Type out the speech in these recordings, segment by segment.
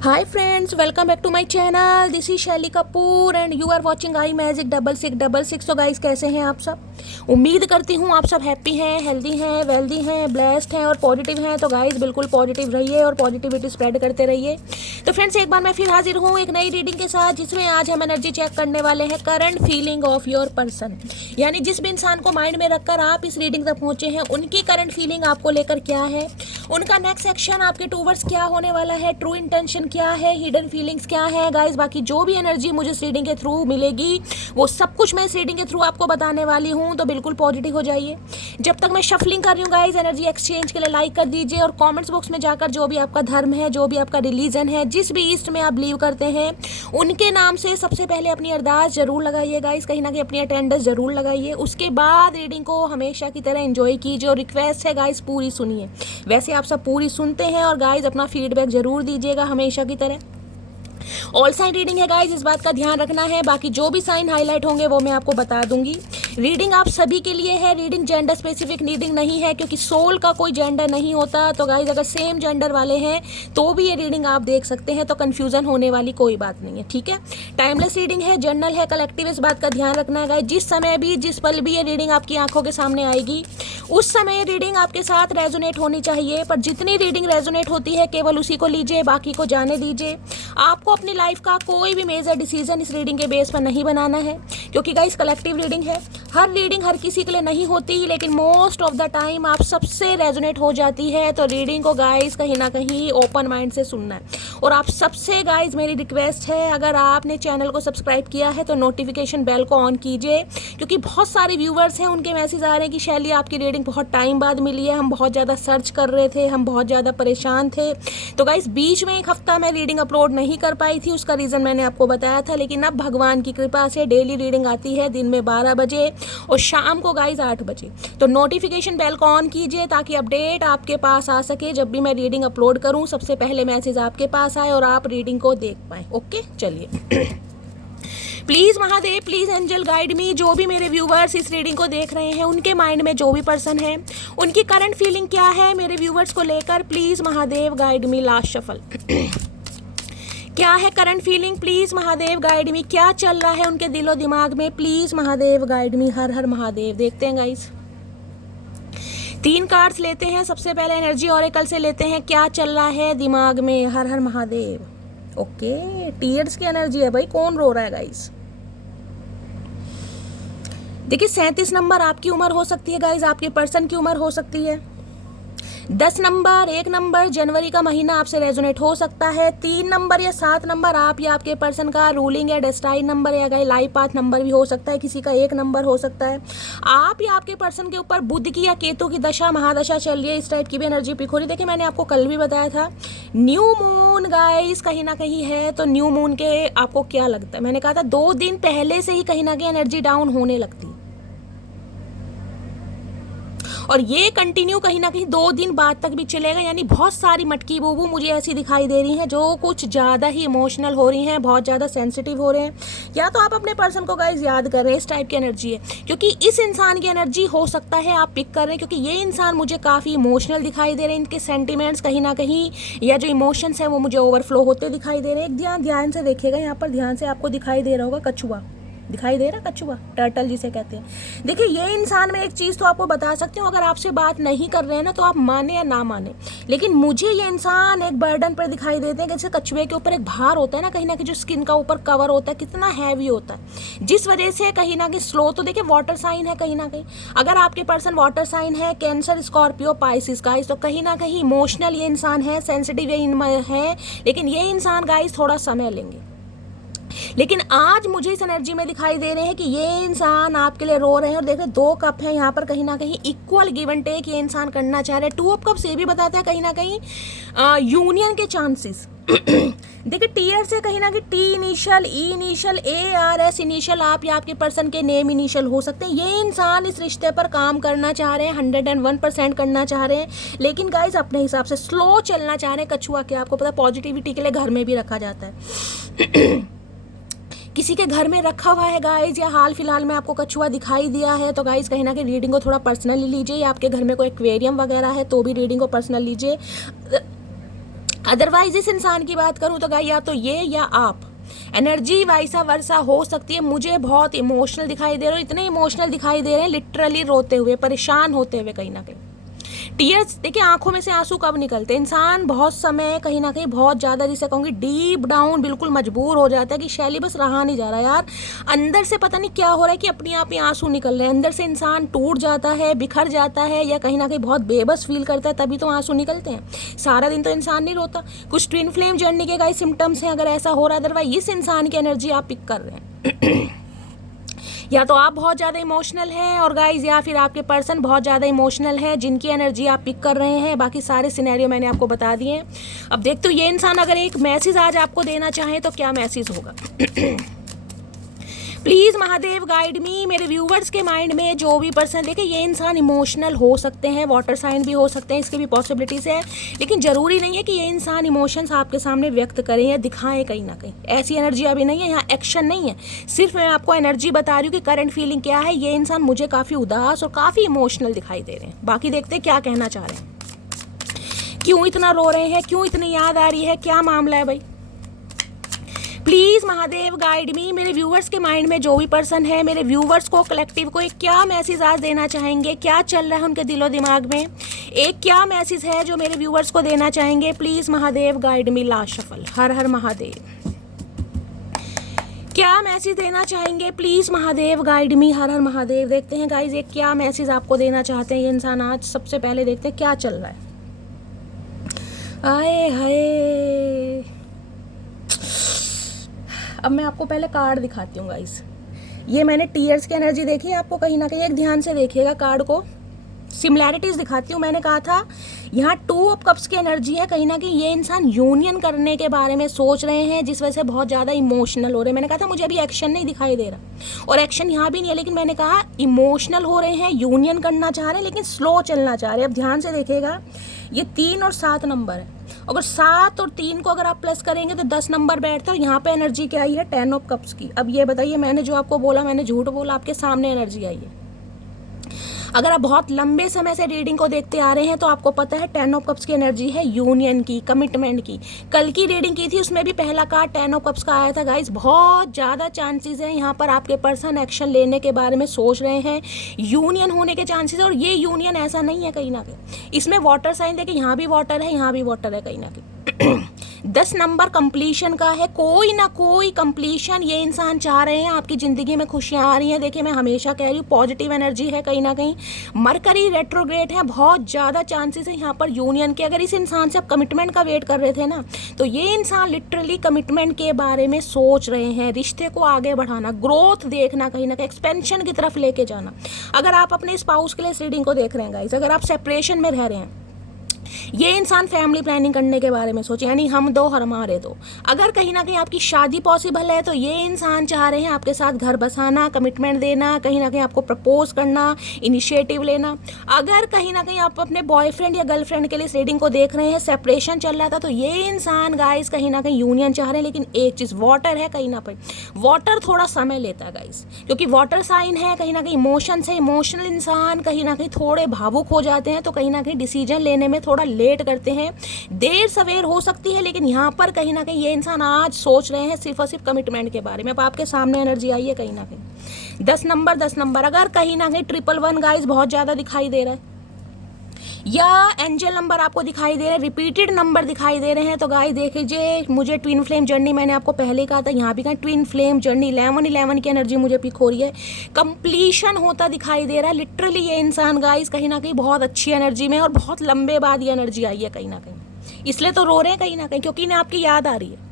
Hi friends, welcome back to my channel. This is शैली Kapoor and you are watching I magic 6666। तो guys कैसे हैं आप सब? उम्मीद करती हूँ आप सब हैप्पी हैं, हेल्दी हैं, वेल्दी हैं, ब्लेस्ड हैं और पॉजिटिव हैं। तो गाइस बिल्कुल पॉजिटिव रहिए और पॉजिटिविटी स्प्रेड करते रहिए। तो फ्रेंड्स एक बार मैं फिर हाजिर हूँ एक नई रीडिंग के साथ, जिसमें आज हम एनर्जी चेक करने वाले हैं current feeling of your person. यानी जिस भी इंसान को माइंड में रखकर आप इस रीडिंग तक पहुँचे हैं, उनकी करंट फीलिंग आपको लेकर क्या है, उनका नेक्स्ट एक्शन आपके टूवर्ड्स क्या होने वाला है, ट्रू इंटेंशन क्या है, हिडन फीलिंग्स क्या है। गाइस बाकी जो भी एनर्जी मुझे इस रीडिंग के थ्रू मिलेगी वो सब कुछ मैं इस रीडिंग के थ्रू आपको बताने वाली हूँ। तो बिल्कुल पॉजिटिव हो जाइए। जब तक मैं शफलिंग कर रही हूँ गाइस, एनर्जी एक्सचेंज के लिए लाइक कर दीजिए और कमेंट्स बॉक्स में जाकर जो भी आपका धर्म है, जो भी आपका रिलीजन है, जिस भी ईस्ट में आप बिलीव करते हैं, उनके नाम से सबसे पहले अपनी अरदास जरूर लगाइए गाइस, कहीं ना कहीं अपनी अटेंडेंस जरूर लगाइए। उसके बाद रीडिंग को हमेशा की तरह एंजॉय कीजिए और रिक्वेस्ट है गाइस पूरी सुनिए। वैसे आप सब पूरी सुनते हैं और गाइस अपना फीडबैक जरूर दीजिएगा हमेशा की तरह। ऑल साइन रीडिंग है गाइस, इस बात का ध्यान रखना है। बाकी जो भी साइन हाईलाइट होंगे वो मैं आपको बता दूंगी। रीडिंग आप सभी के लिए है, रीडिंग जेंडर स्पेसिफिक रीडिंग नहीं है, क्योंकि सोल का कोई जेंडर नहीं होता। तो गाइस अगर सेम जेंडर वाले हैं तो भी ये रीडिंग आप देख सकते हैं, तो कंफ्यूजन होने वाली कोई बात नहीं है, ठीक है। टाइमलेस रीडिंग है, जर्नल है, कलेक्टिव, इस बात का ध्यान रखना है गाइस। जिस समय भी, जिस पल भी ये रीडिंग आपकी आंखों के सामने आएगी, उस समय ये रीडिंग आपके साथ रेजोनेट होनी चाहिए। पर जितनी रीडिंग रेजोनेट होती है केवल उसी को लीजिए, बाकी को जाने दीजिए। आपको अपनी लाइफ का कोई भी मेजर डिसीजन इस रीडिंग के बेस पर नहीं बनाना है, क्योंकि गाइस कलेक्टिव रीडिंग है। हर रीडिंग हर किसी के लिए नहीं होती, लेकिन मोस्ट ऑफ द टाइम आप सबसे रेजोनेट हो जाती है। तो रीडिंग को गाइस कहीं ना कहीं ओपन माइंड से सुनना है। और आप सबसे गाइस मेरी रिक्वेस्ट है, अगर आपने चैनल को सब्सक्राइब किया है तो नोटिफिकेशन बेल को ऑन कीजिए, क्योंकि बहुत सारे व्यूवर्स हैं, उनके मैसेज आ रहे हैं कि शैली आपकी रीडिंग बहुत टाइम बाद मिली है, हम बहुत ज़्यादा सर्च कर रहे थे, हम बहुत ज़्यादा परेशान थे। तो गाइस बीच में एक हफ्ता मैं रीडिंग अपलोड नहीं कर पाई थी, उसका रीज़न मैंने आपको बताया था। लेकिन अब भगवान की कृपा से डेली रीडिंग आती है, दिन में 12 बजे और शाम को गाइस 8 बजे। तो नोटिफिकेशन बेल को ऑन कीजिए ताकि अपडेट आपके पास आ सके। जब भी मैं रीडिंग अपलोड करूं सबसे पहले मैसेज आपके पास आए और आप रीडिंग को देख पाए। ओके चलिए। Please Mahadev, please angel guide me. जो भी मेरे व्यूवर्स इस रीडिंग को देख रहे हैं, उनके माइंड में जो भी पर्सन है, उनकी करंट फीलिंग क्या है मेरे व्यूवर्स को लेकर, please Mahadev guide me. Last shuffle क्या है current feeling, please Mahadev guide me. क्या चल रहा है उनके दिलो दिमाग में, प्लीज़ महादेव गाइड मी। हर हर महादेव। देखते हैं गाइस, 3 कार्ड्स लेते हैं। सबसे पहले एनर्जी ऑरेकल से लेते हैं, क्या चल रहा है दिमाग में। हर हर महादेव। ओके, टीयर्स की एनर्जी है भाई, कौन रो रहा है गाइस। देखिए 37 नंबर आपकी उम्र हो सकती है गाइस, आपके पर्सन की उम्र हो सकती है। 10 नंबर, 1 नंबर जनवरी का महीना आपसे रेजोनेट हो सकता है। 3 नंबर या 7 नंबर आप या आपके पर्सन का रूलिंग या डेस्टाइन नंबर या गाइस लाइफ पाथ नंबर भी हो सकता है। किसी का 1 नंबर हो सकता है। आप या आपके पर्सन के ऊपर बुध की या केतु की दशा महादशा चल रही है, इस टाइप की भी एनर्जी पिक हो रही है। देखिए मैंने आपको कल भी बताया था, न्यू मून गाइस कहीं ना कहीं है। तो न्यू मून के आपको क्या लगता है, मैंने कहा था 2 दिन पहले से ही कहीं ना कहीं एनर्जी डाउन होने लगती है, और ये कंटिन्यू कहीं ना कहीं 2 दिन बाद तक भी चलेगा। यानी बहुत सारी मटकी बूबू मुझे ऐसी दिखाई दे रही हैं जो कुछ ज़्यादा ही इमोशनल हो रही हैं, बहुत ज़्यादा सेंसिटिव हो रहे हैं, या तो आप अपने पर्सन को गाइस याद कर रहे हैं, इस टाइप की एनर्जी है। क्योंकि इस इंसान की एनर्जी हो सकता है आप पिक कर रहे हैं, क्योंकि ये इंसान मुझे काफ़ी इमोशनल दिखाई दे रहे हैं। इनके सेंटिमेंट्स कहीं ना कहीं या जो इमोशंस हैं वो मुझे ओवरफ्लो होते दिखाई दे रहे हैं। एक ध्यान से देखिएगा, यहाँ पर ध्यान से आपको दिखाई दे रहा होगा कछुआ, दिखाई दे रहा, कछुआ, टर्टल जिसे कहते हैं। देखिए ये इंसान, में एक चीज़ तो आपको बता सकती हूँ, अगर आपसे बात नहीं कर रहे हैं ना तो आप माने या ना माने, लेकिन मुझे ये इंसान एक बर्डन पर दिखाई देते हैं। जैसे कछुए के ऊपर एक भार होता है ना, कहीं ना कहीं जो स्किन का ऊपर कवर होता है कितना हैवी होता है, जिस वजह से कहीं ना कहीं स्लो। तो देखिए वाटर साइन है कहीं ना कहीं, अगर आपके पर्सन वाटर साइन है, कैंसर, स्कॉर्पियो, पाइसिस गाइस, तो कहीं ना कहीं इमोशनल ये इंसान है, सेंसिटिव ये है। लेकिन ये इंसान गाइस थोड़ा समय लेंगे। लेकिन आज मुझे इस एनर्जी में दिखाई दे रहे हैं कि ये इंसान आपके लिए रो रहे हैं। और देखिए 2 कप है यहाँ पर, कहीं ना कहीं इक्वल गिव एंड टेक ये इंसान करना चाह रहे हैं। 2 ऑफ कप्स ये भी बताता है कहीं ना कहीं यूनियन के चांसेस। देखिए टीयर से कहीं ना कहीं टी इनिशियल, ई इनिशियल, ARS इनिशियल, आप या आपके पर्सन के नेम इनिशियल हो सकते हैं। ये इंसान इस रिश्ते पर काम करना चाह रहे हैं, 101% करना चाह रहे हैं, लेकिन गाइस अपने हिसाब से स्लो चलना चाह रहे हैं। कछुआ के आपको पता, पॉजिटिविटी के लिए घर में भी रखा जाता है। किसी के घर में रखा हुआ है गाइज, या हाल फिलहाल में आपको कछुआ दिखाई दिया है, तो गाइज कहीं ना कहीं रीडिंग को थोड़ा पर्सनली लीजिए। या आपके घर में कोई एक्वेरियम वगैरह है तो भी रीडिंग को पर्सनल लीजिए। अदरवाइज इस इंसान की बात करूं तो गाइस या तो ये या आप, एनर्जी वाइसा वर्सा हो सकती है। मुझे बहुत इमोशनल दिखाई दे रहे हो, इतने इमोशनल दिखाई दे रहे हैं, लिटरली रोते हुए, परेशान होते हुए कहीं ना कहीं। टीयर्स, देखिए आंखों में से आंसू कब निकलते हैं, इंसान बहुत समय कहीं ना कहीं बहुत ज़्यादा, जिसे कहूँगी डीप डाउन, बिल्कुल मजबूर हो जाता है कि शैली बस रहा नहीं जा रहा यार, अंदर से पता नहीं क्या हो रहा है कि अपने आप ही आंसू निकल रहे हैं, अंदर से इंसान टूट जाता है, बिखर जाता है, या कहीं ना कहीं बहुत बेबस फील करता है, तभी तो आंसू निकलते हैं। सारा दिन तो इंसान नहीं रोता। कुछ ट्विन फ्लेम जर्नी के गाइस सिम्टम्स हैं, अगर ऐसा हो रहा है, अदरवाइज इस इंसान की एनर्जी आप पिक कर रहे हैं। या तो आप बहुत ज़्यादा इमोशनल हैं और गाइज, या फिर आपके पर्सन बहुत ज़्यादा इमोशनल है जिनकी एनर्जी आप पिक कर रहे हैं। बाकी सारे सिनेरियो मैंने आपको बता दिए हैं। अब देखते हो ये इंसान अगर एक मैसेज आज आपको देना चाहे तो क्या मैसेज होगा। प्लीज़ महादेव गाइड मी। मेरे व्यूवर्स के माइंड में जो भी पर्सन, देखिए ये इंसान इमोशनल हो सकते हैं, वाटर साइन भी हो सकते हैं, इसकी भी पॉसिबिलिटीज़ है, लेकिन ज़रूरी नहीं है कि ये इंसान इमोशंस आपके सामने व्यक्त करें या दिखाएं कहीं ना कहीं। ऐसी एनर्जी अभी नहीं है, यहाँ एक्शन नहीं है, सिर्फ मैं आपको एनर्जी बता रही हूँ कि करंट फीलिंग क्या है। ये इंसान मुझे काफ़ी उदास और काफ़ी इमोशनल दिखाई दे रहे हैं। बाकी देखते हैं क्या कहना चाह रहे हैं, क्यों इतना रो रहे हैं, क्यों इतनी याद आ रही है, क्या मामला है भाई। प्लीज़ महादेव गाइड मी। मेरे व्यूवर्स के माइंड में जो भी पर्सन है, मेरे व्यूवर्स को, कलेक्टिव को एक क्या मैसेज आज देना चाहेंगे, क्या चल रहा है उनके दिलो दिमाग में, एक क्या मैसेज है जो मेरे व्यूवर्स को देना चाहेंगे। Please Mahadev guide me. Last shuffle. हर हर महादेव। क्या मैसेज देना चाहेंगे, प्लीज़ महादेव गाइड मी। हर हर महादेव। देखते हैं गाइज एक क्या मैसेज आपको देना चाहते हैं ये इंसान आज। सबसे पहले देखते हैं क्या चल रहा है। आए हाय, अब मैं आपको पहले कार्ड दिखाती हूँ गाइस। ये मैंने टीयर्स की एनर्जी देखी है, आपको कहीं ना कहीं एक ध्यान से देखिएगा कार्ड को, सिमिलैरिटीज़ दिखाती हूँ। मैंने कहा था यहाँ 2 ऑफ कप्स की एनर्जी है, कहीं ना कहीं ये इंसान यूनियन करने के बारे में सोच रहे हैं, जिस वजह से बहुत ज़्यादा इमोशनल हो रहे हैं। मैंने कहा था मुझे अभी एक्शन नहीं दिखाई दे रहा, और एक्शन यहाँ भी नहीं है, लेकिन मैंने कहा इमोशनल हो रहे हैं, यूनियन करना चाह रहे हैं, लेकिन स्लो चलना चाह रहे हैं। अब ध्यान से देखिएगा, ये 3 और 7 नंबर है, अगर 7 और 3 को अगर आप प्लस करेंगे तो 10 नंबर बैठता है। यहाँ पे एनर्जी क्या आई है, 10 ऑफ कप्स की। अब ये बताइए, मैंने जो आपको बोला, मैंने झूठ बोला? आपके सामने एनर्जी आई है। अगर आप बहुत लंबे समय से रीडिंग को देखते आ रहे हैं तो आपको पता है 10 ऑफ कप्स की एनर्जी है यूनियन की, कमिटमेंट की। कल की रीडिंग की थी, उसमें भी पहला कार्ड 10 ऑफ कप्स का आया था गाइस। बहुत ज़्यादा चांसेस हैं यहाँ पर आपके पर्सन एक्शन लेने के बारे में सोच रहे हैं, यूनियन होने के चांसेस है। और ये यूनियन ऐसा नहीं है कहीं ना कहीं, इसमें वाटर साइन देखिए, यहाँ भी वाटर है, यहाँ भी वाटर है कहीं ना कहीं। 10 नंबर कंप्लीशन का है, कोई ना कोई कंप्लीशन ये इंसान चाह रहे हैं। आपकी ज़िंदगी में खुशियाँ आ रही हैं। देखिए मैं हमेशा कह रही हूँ पॉजिटिव एनर्जी है कहीं ना कहीं। मरकरी रेट्रोग्रेड है, बहुत ज़्यादा चांसेस है यहाँ पर यूनियन के। अगर इस इंसान से आप कमिटमेंट का वेट कर रहे थे ना, तो ये इंसान लिटरली कमिटमेंट के बारे में सोच रहे हैं, रिश्ते को आगे बढ़ाना, ग्रोथ देखना, कहीं ना कहीं एक्सपेंशन की तरफ लेके जाना। अगर आप अपने स्पाउस के लिए इस रीडिंग को देख रहे हैं गाइस, अगर आप सेपरेशन में रह रहे हैं, ये इंसान फैमिली प्लानिंग करने के बारे में सोचे, यानी हम दो हमारे दो। अगर कहीं ना कहीं आपकी शादी पॉसिबल है तो ये इंसान चाह रहे हैं आपके साथ घर बसाना, कमिटमेंट देना, कहीं ना कहीं आपको प्रपोज करना, इनिशिएटिव लेना। अगर कहीं ना कहीं आप अपने बॉयफ्रेंड या गर्लफ्रेंड के लिए इस रीडिंग को देख रहे हैं, सेपरेशन चल रहा था, तो ये इंसान गाइस कहीं ना कहीं यूनियन चाह रहे हैं। लेकिन एक चीज़, वाटर है कहीं ना कहीं, वाटर थोड़ा समय लेता है गाइस, क्योंकि वाटर साइन है, कहीं ना कहीं इमोशन से, इमोशनल इंसान कहीं ना कहीं थोड़े भावुक हो जाते हैं, तो कहीं ना कहीं डिसीजन लेने में थोड़ा लेट करते हैं, देर सवेर हो सकती है। लेकिन यहाँ पर कहीं ना कहीं ये इंसान आज सोच रहे हैं सिर्फ और सिर्फ कमिटमेंट के बारे में। अब आपके सामने एनर्जी आई है कहीं ना कहीं 10 नंबर। अगर कहीं ना कहीं 111 गाइस बहुत ज़्यादा दिखाई दे रहा है, या एंजल नंबर आपको दिखाई दे रहे हैं, रिपीटेड नंबर दिखाई दे रहे हैं, तो गाइस देख लीजिए, मुझे ट्विन फ्लेम जर्नी मैंने आपको पहले कहा था, यहाँ भी कहा ट्विन फ्लेम जर्नी 11 की एनर्जी मुझे पिक हो रही है, कंप्लीशन होता दिखाई दे रहा है। लिटरली ये इंसान गाइस कहीं ना कहीं बहुत अच्छी एनर्जी में, और बहुत लंबे बाद ये एनर्जी आई है कहीं ना कहीं, इसलिए तो रो रहे हैं कहीं ना कहीं, क्योंकि इन्हें आपकी याद आ रही है,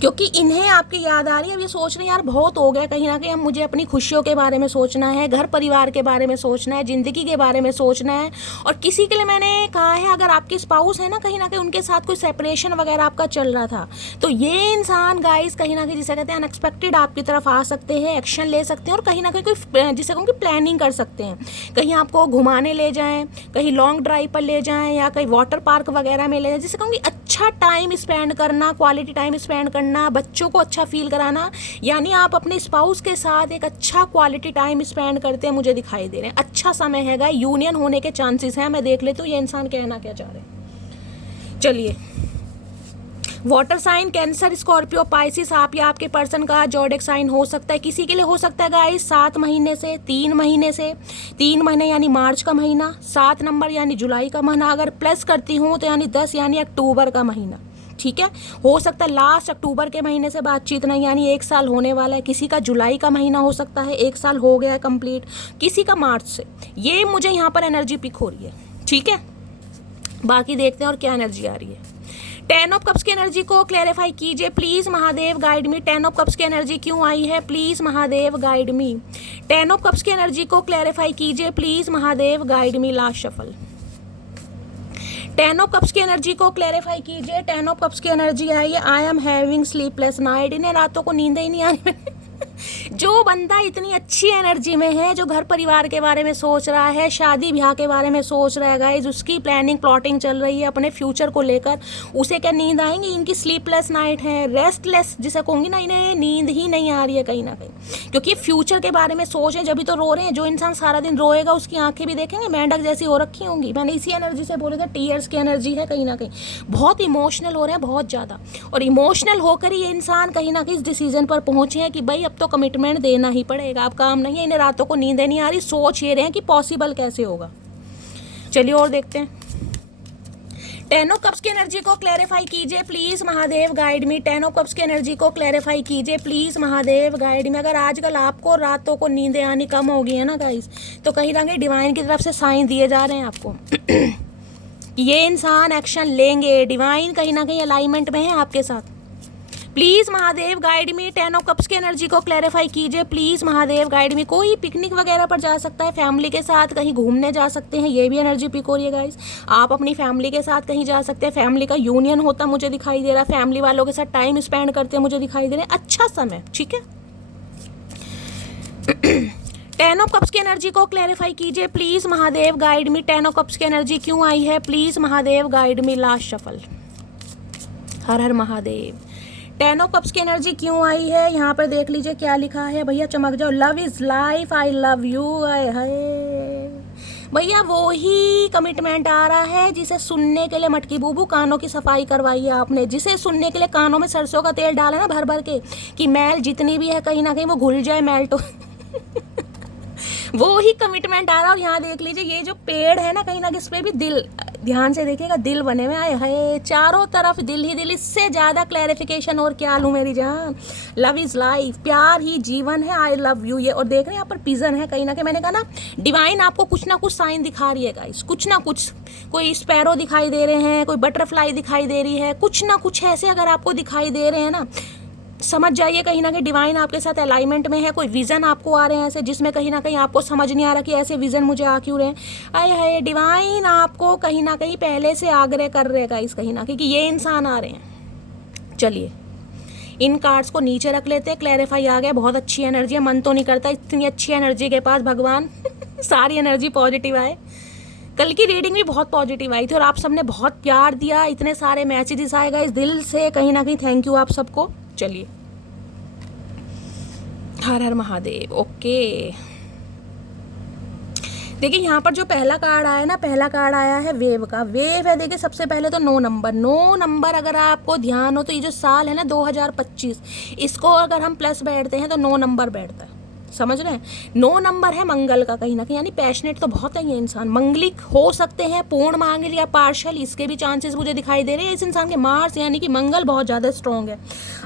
क्योंकि इन्हें आपकी याद आ रही है। अब ये सोच रहे हैं यार बहुत हो गया, कहीं ना कहीं अब मुझे अपनी खुशियों के बारे में सोचना है, घर परिवार के बारे में सोचना है, ज़िंदगी के बारे में सोचना है। और किसी के लिए मैंने कहा है, अगर आपके स्पाउस है ना, कहीं ना कहीं उनके साथ कोई सेपरेशन वगैरह आपका चल रहा था, तो ये इंसान गाइस कहीं ना कहीं जिसे कहते हैं अनएक्सपेक्टेड आपकी तरफ आ सकते हैं, एक्शन ले सकते हैं, और कहीं ना कहीं कोई जिसे कहूँगी प्लानिंग कर सकते हैं, कहीं आपको घुमाने ले जाएँ, कहीं लॉन्ग ड्राइव पर ले जाएँ, या कहीं वाटर पार्क वगैरह में ले जाएँ, जिसे कहूँगी अच्छा टाइम स्पेंड करना, क्वालिटी टाइम स्पेंड करना, बच्चों को अच्छा फील कराना। यानी आप अपने स्पाउस के साथ एक अच्छा क्वालिटी टाइम स्पेंड करते हैं, मुझे दिखाई दे रहे हैं। अच्छा समय हैगा, यूनियन होने के चांसेस हैं। मैं देख लेती हूँ ये इंसान कहना क्या चाह रहे हैं, चलिए, water sign Cancer, Scorpio, Pisces, आप या आपके पर्सन का जोडिक साइन हो सकता है। किसी के लिए हो सकता है गाइस 7 महीने से 3 महीने से 3 महीने यानी मार्च का महीना, 7 नंबर यानी जुलाई का महीना, अगर प्लस करती हूँ तो यानी 10 यानी अक्टूबर का महीना। ठीक है, हो सकता है लास्ट अक्टूबर के महीने से बातचीत नहीं, यानी 1 साल होने वाला है। किसी का जुलाई का महीना हो सकता है, 1 साल हो गया है कंप्लीट, किसी का मार्च से। ये मुझे यहाँ पर एनर्जी पिक हो रही है। ठीक है, बाकी देखते हैं और क्या एनर्जी आ रही है। 10 ऑफ कप्स की एनर्जी को क्लैरिफाई कीजिए please Mahadev, guide me. 10 of cups की एनर्जी क्यों आई है, please Mahadev guide me. 10 of cups की एनर्जी को क्लैरिफाई कीजिए please Mahadev, guide me. Last shuffle. 10 of cups की एनर्जी को क्लैरिफाई कीजिए। 10 ऑफ कप्स की एनर्जी आई है, I am having sleepless night. इन्हें रातों को नींद ही नहीं आ रही। जो बंदा इतनी अच्छी एनर्जी में है, जो घर परिवार के बारे में सोच रहा है, शादी ब्याह के बारे में सोच रहा है गाइस, उसकी प्लानिंग प्लॉटिंग चल रही है अपने फ्यूचर को लेकर, उसे क्या नींद आएंगी? इनकी स्लीपलेस नाइट है, रेस्टलेस जिसे कहूँगी ना, इन्हें नींद ही नहीं आ रही है कहीं ना कहीं, क्योंकि फ्यूचर के बारे में सोच है, जब भी तो रो रहे हैं। जो इंसान सारा दिन रोएगा उसकी आंखें भी देखेंगे मेंढक जैसी हो रखी होंगी। मैंने इसी एनर्जी से बोला था, टीयर्स की एनर्जी है कहीं ना कहीं, बहुत इमोशनल हो रहे हैं, बहुत ज़्यादा। और इमोशनल होकर ही ये इंसान कहीं ना कहीं इस डिसीजन पर पहुंचे हैं कि भाई अब तो कमिटमेंट देना ही पड़ेगा, अब काम नहीं है। इन्हें रातों को नींद नहीं आ रही, सोच ये रहे हैं कि पॉसिबल कैसे होगा। चलिए और देखते हैं। 10 ऑफ कप्स की एनर्जी को क्लैरिफाई कीजिए please Mahadev, guide me. 10 of cups की एनर्जी को क्लैरिफाई कीजिए प्लीज महादेव, गाइड मी। अगर आजकल आपको रातों को नींदें आनी कम हो गई है ना गाइस, तो कहीं ना कहीं डिवाइन की तरफ से साइन दिए जा रहे हैं आपको कि ये इंसान एक्शन लेंगे। डिवाइन कहीं ना कहीं अलाइनमेंट में है आपके साथ। Please Mahadev guide me. 10 of cups की एनर्जी को क्लैरिफाई कीजिए प्लीज महादेव, गाइड मी। कोई पिकनिक वगैरह पर जा सकता है, फैमिली के साथ कहीं घूमने जा सकते हैं, ये भी एनर्जी पिक हो रही है गाइस। आप अपनी फैमिली के साथ कहीं जा सकते हैं, फैमिली का यूनियन होता मुझे दिखाई दे रहा है, फैमिली वालों के साथ टाइम स्पेंड करते मुझे दिखाई दे रहे हैं। अच्छा समय, ठीक है। 10 ऑफ कप्स की एनर्जी को क्लैरिफाई कीजिए please Mahadev, guide me. 10 of cups की एनर्जी क्यों आई है, please Mahadev, guide me. Last shuffle. हर हर महादेव। 10 ऑफ कप्स की एनर्जी क्यों आई है, यहाँ पर देख लीजिए क्या लिखा है भैया, चमक जाओ। Love is life, I love you. भैया वो ही कमिटमेंट आ रहा है जिसे सुनने के लिए मटकी बूबू कानों की सफाई करवाई है आपने, जिसे सुनने के लिए कानों में सरसों का तेल डाला ना भर भर के, कि मैल जितनी भी है कहीं ना कहीं वो घुल जाए मैल तो वो ही कमिटमेंट आ रहा है। और यहाँ देख लीजिए ये जो पेड़ है ना, कहीं ना कहीं इस पे भी दिल, ध्यान से देखिएगा, दिल बने हुए आए है, चारों तरफ दिल ही दिल। इससे ज़्यादा क्लैरिफिकेशन और क्या लूँ मेरी जान। लव इज़ लाइफ, प्यार ही जीवन है, आई लव यू। ये और देख रहे हैं यहाँ पर पिजन है कहीं ना कहीं, मैंने कहा ना डिवाइन आपको कुछ ना कुछ साइन दिखा रही है गाइस, कुछ ना कुछ। कोई स्पैरो दिखाई दे रहे हैं, कोई बटरफ्लाई दिखाई दे रही है, कुछ ना कुछ ऐसे अगर आपको दिखाई दे रहे हैं ना, समझ जाइए कहीं ना कहीं डिवाइन आपके साथ अलाइनमेंट में है। कोई विजन आपको आ रहे हैं ऐसे, जिसमें कहीं ना कहीं आपको समझ नहीं आ रहा कि ऐसे विजन मुझे आ क्यों रहे हैं। आए हाय, डिवाइन आपको कहीं ना कहीं पहले से आग्रह कर रहेगा इस कहीं ना कहीं कि ये इंसान आ रहे हैं। चलिए इन कार्ड्स को नीचे रख लेते हैं। क्लैरिफाई आ गया, बहुत अच्छी एनर्जी है। मन तो नहीं करता इतनी अच्छी एनर्जी के पास भगवान सारी एनर्जी पॉजिटिव आए। कल की रीडिंग भी बहुत पॉजिटिव आई थी और आप सबने बहुत प्यार दिया, इतने सारे मैसेजेस आएगा इस दिल से, कहीं ना कहीं थैंक यू आप सबको। चलिए हर हर महादेव। ओके देखिए यहाँ पर जो पहला कार्ड आया ना, पहला कार्ड आया है वेव का। वेव है, देखिए सबसे पहले तो 9 नंबर। 9 नंबर अगर आपको ध्यान हो तो ये जो साल है ना 2025, इसको अगर हम प्लस बैठते हैं तो 9 नंबर बैठता है, समझ रहे हैं। 9 नंबर है मंगल का कहीं ना कहीं, यानी पैशनेट तो बहुत है ये इंसान। मंगलिक हो सकते हैं, पूर्ण मांगल या पार्शल, इसके भी चांसेस मुझे दिखाई दे रहे हैं। इस इंसान के मार्स यानी कि मंगल बहुत ज़्यादा स्ट्रॉन्ग है।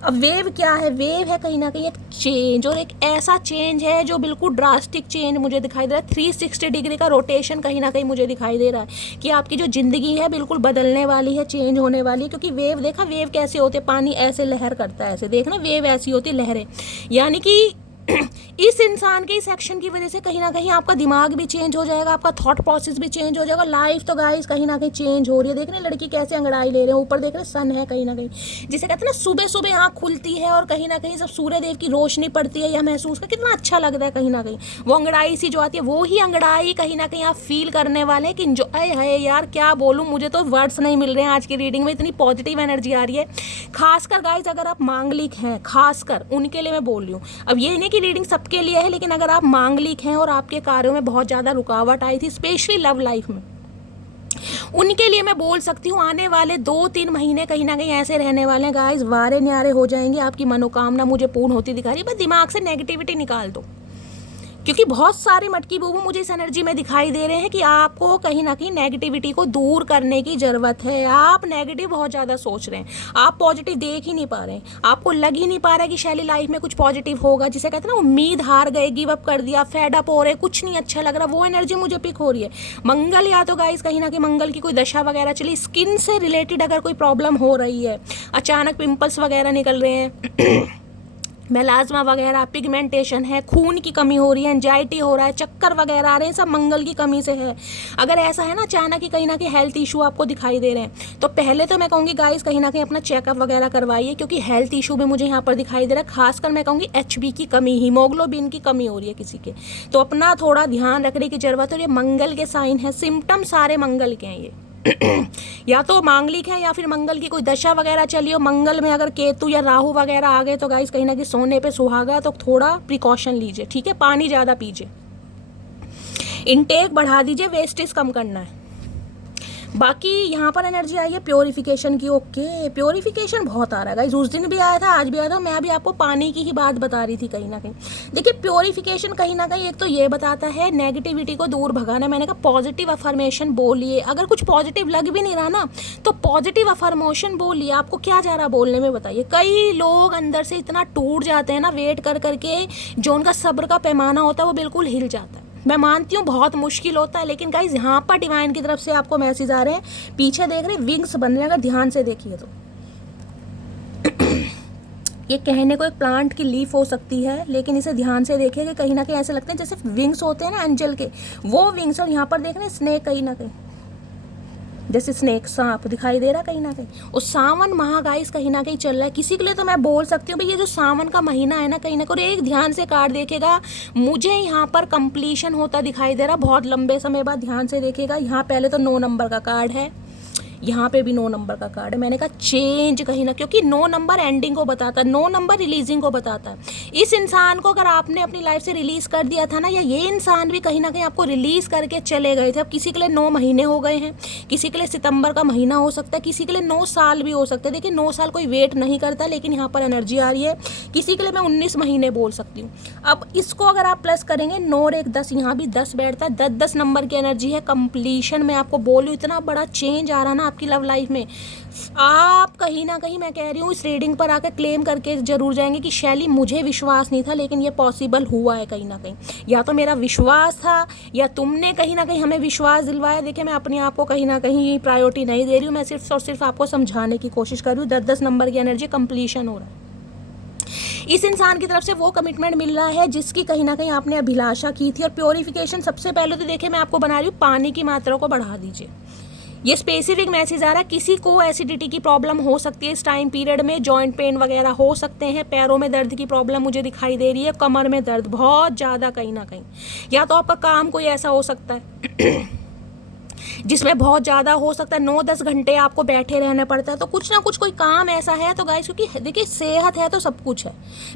अब वेव क्या है, वेव है कहीं ना कहीं एक चेंज, और एक ऐसा चेंज है जो बिल्कुल ड्रास्टिक चेंज मुझे दिखाई दे रहा है। 360 डिग्री का रोटेशन कहीं ना कहीं मुझे दिखाई दे रहा है कि आपकी जो ज़िंदगी है बिल्कुल बदलने वाली है, चेंज होने वाली है। क्योंकि वेव देखा, वेव कैसे होते, पानी ऐसे लहर करता है, ऐसे देखना, वेव ऐसी होती लहरें, यानी कि इस इंसान के इस एक्शन की वजह से कहीं ना कहीं आपका दिमाग भी चेंज हो जाएगा, आपका थॉट प्रोसेस भी चेंज हो जाएगा। लाइफ तो गाइस कहीं ना कहीं चेंज हो रही है। देख रहे हैं लड़की कैसे अंगड़ाई ले रहे हैं, ऊपर देख रहे हैं सन है कहीं ना कहीं, जिसे कहते हैं ना सुबह सुबह आँख खुलती है और कहीं ना कहीं जब सूर्य देव की रोशनी पड़ती है या महसूस कर, कितना अच्छा लगता है कहीं ना कहीं। वो अंगड़ाई सी जो आती है, वो ही अंगड़ाई कहीं ना कहीं आप फील करने वाले हैं कि जो है यार क्या बोलूँ, मुझे तो वर्ड्स नहीं मिल रहे हैं। आज की रीडिंग में इतनी पॉजिटिव एनर्जी आ रही है, खासकर गाइस अगर आप मांगलिक हैं, खासकर उनके लिए मैं बोल रही हूँ। अब ये नहीं कि रीडिंग सबके लिए है, लेकिन अगर आप मांगलिक हैं और आपके कार्यों में बहुत ज़्यादा रुकावट आई थी, स्पेशली लव लाइफ में, उनके लिए मैं बोल सकती हूँ आने वाले 2-3 महीने कहीं ना कहीं ऐसे रहने वाले हैं गाइस, वारे न्यारे हो जाएंगे, आपकी मनोकामना मुझे पूर्ण होती दिखा रही है। बस दिमाग से नेगेटिविटी निकाल दो, क्योंकि बहुत सारे मटकी बूबू मुझे इस एनर्जी में दिखाई दे रहे हैं कि आपको कहीं ना कहीं नेगेटिविटी को दूर करने की ज़रूरत है। आप नेगेटिव बहुत ज़्यादा सोच रहे हैं, आप पॉजिटिव देख ही नहीं पा रहे हैं, आपको लग ही नहीं पा रहा है कि शैली लाइफ में कुछ पॉजिटिव होगा। जिसे कहते हैं ना उम्मीद हार गए, गिव अप कर दिया, फेड अप हो रहे, कुछ नहीं अच्छा लग रहा, वो एनर्जी मुझे पिक हो रही है। मंगल या तो गाइस कहीं ना कहीं मंगल की कोई दशा वगैरह चली, स्किन से रिलेटेड अगर कोई प्रॉब्लम हो रही है, अचानक पिंपल्स वगैरह निकल रहे हैं, मेलाज्मा वगैरह, पिगमेंटेशन है, खून की कमी हो रही है, एंजाइटी हो रहा है, चक्कर वगैरह आ रहे हैं, सब मंगल की कमी से है। अगर ऐसा है ना अचानक ही कहीं ना कहीं हेल्थ इशू आपको दिखाई दे रहे हैं, तो पहले तो मैं कहूँगी गाइस कहीं ना कहीं अपना चेकअप वगैरह करवाइए, क्योंकि हेल्थ इशू भी मुझे यहाँ पर दिखाई दे रहा है। खासकर मैं कहूँगी HB की कमी, हीमोग्लोबिन की कमी हो रही है किसी के, तो अपना थोड़ा ध्यान रखने की जरूरत है। और ये मंगल के साइन है, सिम्टम सारे मंगल के हैं ये या तो मांगलिक है या फिर मंगल की कोई दशा वगैरह चली हो। मंगल में अगर केतु या राहु वगैरह आ गए तो गाइस कहीं ना कहीं सोने पे सुहागा, तो थोड़ा प्रिकॉशन लीजिए, ठीक है। पानी ज़्यादा पीजिए, इनटेक बढ़ा दीजिए, वेस्टेज कम करना है। बाकी यहाँ पर एनर्जी आई है प्योरिफिकेशन की। ओके, प्योरिफिकेशन बहुत आ रहा है गाइस, उस दिन भी आया था, आज भी आया था। मैं अभी आपको पानी की ही बात बता रही थी कहीं ना कहीं। देखिए प्योरिफिकेशन कहीं ना कहीं एक तो ये बताता है नेगेटिविटी को दूर भगाना। मैंने कहा पॉजिटिव अफर्मेशन बोलिए, अगर कुछ पॉजिटिव लग भी नहीं रहा ना तो पॉजिटिव अफर्मेशन बोलिए। आपको क्या जा रहा बोलने में बताइए। कई लोग अंदर से इतना टूट जाते हैं ना वेट कर करके, जो उनका सब्र का पैमाना होता है वो बिल्कुल हिल जाता है। मैं मानती हूँ बहुत मुश्किल होता है, लेकिन गाइस यहाँ पर डिवाइन की तरफ से आपको मैसेज आ रहे हैं। पीछे देख रहे हैं विंग्स बन रहे हैं, अगर ध्यान से देखिए तो ये कहने को एक प्लांट की लीफ हो सकती है, लेकिन इसे ध्यान से देखिए कि कहीं ना कहीं ऐसे लगते हैं जैसे विंग्स होते हैं ना एंजल के, वो विंग्स। और यहाँ पर देख रहे हैं स्नेक, कहीं ना कहीं जैसे स्नेक, सांप दिखाई दे रहा कहीं ना कहीं। और सावन माह गाइस कहीं ना कहीं चल रहा है किसी के लिए, तो मैं बोल सकती हूँ भाई ये जो सावन का महीना है ना कहीं ना कहीं, एक ध्यान से कार्ड देखेगा, मुझे यहाँ पर कंप्लीशन होता दिखाई दे रहा बहुत लंबे समय बाद। ध्यान से देखेगा, यहाँ पहले तो 9 नंबर का कार्ड है, यहाँ पे भी 9 नंबर का कार्ड है। मैंने कहा चेंज कहीं ना, क्योंकि 9 नंबर एंडिंग को बताता है, 9 नंबर रिलीजिंग को बताता है। इस इंसान को अगर आपने अपनी लाइफ से रिलीज कर दिया था ना, या ये इंसान भी कहीं ना कहीं आपको रिलीज करके चले गए थे। अब किसी के लिए 9 महीने हो गए हैं, किसी के लिए सितंबर का महीना हो सकता है, किसी के लिए 9 साल भी हो सकते हैं। देखिए 9 साल कोई वेट नहीं करता, लेकिन यहाँ पर एनर्जी आ रही है किसी के लिए मैं 19 महीने बोल सकती हूँ। अब इसको अगर आप प्लस करेंगे 9 और 1 10, यहाँ भी 10 बैठता है, 10 नंबर की एनर्जी है कंप्लीशन में। आपको बोलूँ इतना बड़ा चेंज आ रहा ना आपकी लव लाइफ में, आप कहीं ना कहीं मैं कह रही हूँ इस रीडिंग पर आकर क्लेम करके जरूर जाएंगे कि शैली मुझे विश्वास नहीं था, लेकिन ये पॉसिबल हुआ है कहीं ना कहीं। या तो मेरा विश्वास था या तुमने कहीं ना कहीं हमें विश्वास दिलवाया। देखिए मैं अपने आप को कहीं ना कहीं प्रायोरिटी नहीं दे रही हूँ, मैं सिर्फ और सिर्फ आपको समझाने की कोशिश कर रही हूँ। 10 नंबर की एनर्जी कंप्लीशन हो रहा है। इस इंसान की तरफ से वो कमिटमेंट मिल रहा है जिसकी कहीं ना कहीं आपने अभिलाषा की थी। और प्योरिफिकेशन सबसे पहले तो देखिए मैं आपको बना रही हूँ, पानी की मात्रा को बढ़ा दीजिए। ये स्पेसिफिक मैसेज आ रहा है, किसी को एसिडिटी की प्रॉब्लम हो सकती है इस टाइम पीरियड में, जॉइंट पेन वगैरह हो सकते हैं, पैरों में दर्द की प्रॉब्लम मुझे दिखाई दे रही है, कमर में दर्द बहुत ज़्यादा कहीं ना कहीं। या तो आपका काम कोई ऐसा हो सकता है जिसमें बहुत ज़्यादा हो सकता है 9-10 घंटे आपको बैठे रहना पड़ता है, तो कुछ ना कुछ कोई काम ऐसा है। तो गाइस क्योंकि देखिए सेहत है तो सब कुछ है,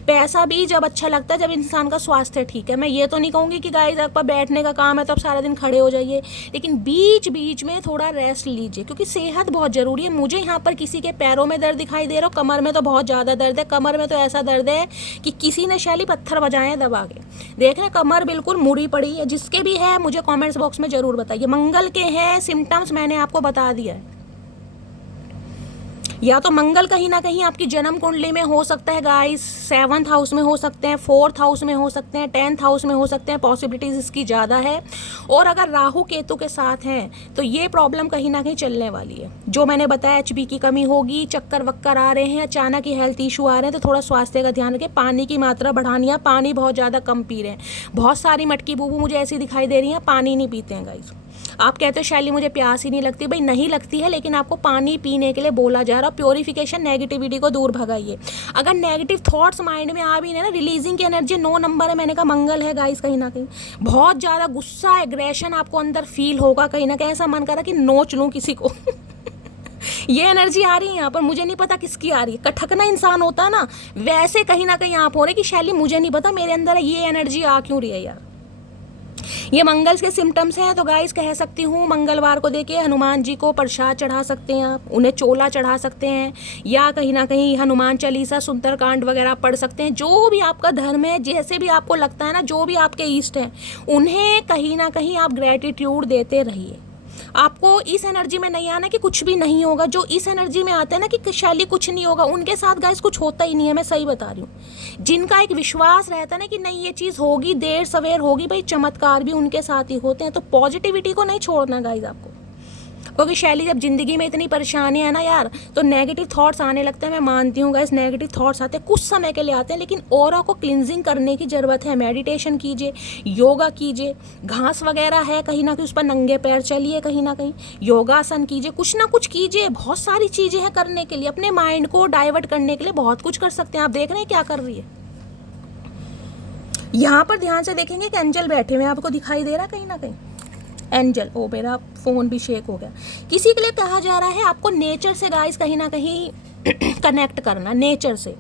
पैसा भी जब अच्छा लगता है जब इंसान का स्वास्थ्य ठीक है। मैं ये तो नहीं कहूँगी कि गाइस आपका बैठने का काम है तो आप सारा दिन खड़े हो जाइए, लेकिन बीच बीच में थोड़ा रेस्ट लीजिए, क्योंकि सेहत बहुत ज़रूरी है। मुझे यहाँ पर किसी के पैरों में दर्द दिखाई दे रहा हो, कमर में तो बहुत ज़्यादा दर्द है। कमर में तो ऐसा दर्द है कि किसी ने शैली पत्थर बजाए दबा के। देख रहे कमर बिल्कुल मुड़ी पड़ी है, जिसके भी है मुझे कमेंट्स बॉक्स में ज़रूर बताइए। मंगल के हैं सिम्टम्स मैंने आपको बता दिया है। या तो मंगल कहीं ना कहीं आपकी जन्म कुंडली में हो सकता है गाइस, 7th हाउस में हो सकते हैं, 4th हाउस में हो सकते हैं, 10th हाउस में हो सकते हैं, पॉसिबिलिटीज इसकी ज़्यादा है। और अगर राहु केतु के साथ हैं तो ये प्रॉब्लम कहीं ना कहीं चलने वाली है। जो मैंने बताया HB की कमी होगी, चक्कर वक्कर आ रहे हैं, अचानक ही हेल्थ इशू आ रहे हैं, तो थोड़ा स्वास्थ्य का ध्यान रखें। पानी की मात्रा बढ़ानी है, पानी बहुत ज़्यादा कम पी रहे हैं। बहुत सारी मटकी बूबू मुझे ऐसी दिखाई दे रही हैं पानी नहीं पीते हैं गाइस। आप कहते हो शैली मुझे प्यास ही नहीं लगती, भाई नहीं लगती है, लेकिन आपको पानी पीने के लिए बोला जा रहा है। प्योरिफिकेशन नेगेटिविटी को दूर भगाइए। अगर नेगेटिव थॉट्स माइंड में आ भी नहीं ना, रिलीजिंग की एनर्जी 9 नंबर है, मैंने कहा मंगल है गाइस। कहीं ना कहीं बहुत ज़्यादा गुस्सा एग्रेशन आपको अंदर फील होगा, कहीं ना कहीं ऐसा मन कर रहा कि नोच लूँ किसी को ये एनर्जी आ रही है यहाँ पर, मुझे नहीं पता किसकी आ रही है। कठकना इंसान होता है ना, वैसे कहीं ना कहीं आप हो रहे कि शैली मुझे नहीं पता मेरे अंदर ये एनर्जी आ क्यों रही है यार। ये मंगल के सिम्टम्स हैं। तो गाइस कह सकती हूँ मंगलवार को देखिए हनुमान जी को प्रसाद चढ़ा सकते हैं आप, उन्हें चोला चढ़ा सकते हैं, या कहीं ना कहीं हनुमान चालीसा सुंदरकांड वगैरह पढ़ सकते हैं। जो भी आपका धर्म है, जैसे भी आपको लगता है ना, जो भी आपके इष्ट हैं, उन्हें कहीं ना कहीं आप ग्रेटिट्यूड देते रहिए। आपको इस एनर्जी में नहीं आना कि कुछ भी नहीं होगा। जो इस एनर्जी में आते हैं ना कि शैली कुछ नहीं होगा, उनके साथ गाइस कुछ होता ही नहीं है, मैं सही बता रही हूँ। जिनका एक विश्वास रहता है ना कि नहीं ये चीज़ होगी, देर सवेर होगी, भाई चमत्कार भी उनके साथ ही होते हैं। तो पॉजिटिविटी को नहीं छोड़ना गाइस आपको, क्योंकि शैली जब जिंदगी में इतनी परेशानियां है ना यार, तो नेगेटिव थॉट्स आने लगते हैं। मैं मानती हूँ गाइस नेगेटिव थॉट्स आते हैं, कुछ समय के लिए आते हैं, लेकिन ऑरा को क्लिनजिंग करने की ज़रूरत है। मेडिटेशन कीजिए, योगा कीजिए, घास वगैरह है कहीं ना कहीं उस पर नंगे पैर चलिए, कहीं ना कहीं योगासन कीजिए, कुछ ना कुछ कीजिए। बहुत सारी चीज़ें हैं करने के लिए, अपने माइंड को डाइवर्ट करने के लिए बहुत कुछ कर सकते हैं। आप देख रहे हैं क्या कर रही है। यहाँ पर ध्यान से देखेंगे कि एंजल बैठे हुए आपको दिखाई दे रहा है कहीं ना कहीं। एंजल, ओ मेरा फ़ोन भी शेक हो गया। किसी के लिए कहा जा रहा है आपको नेचर से गाइस कहीं ना कहीं कनेक्ट करना, नेचर से।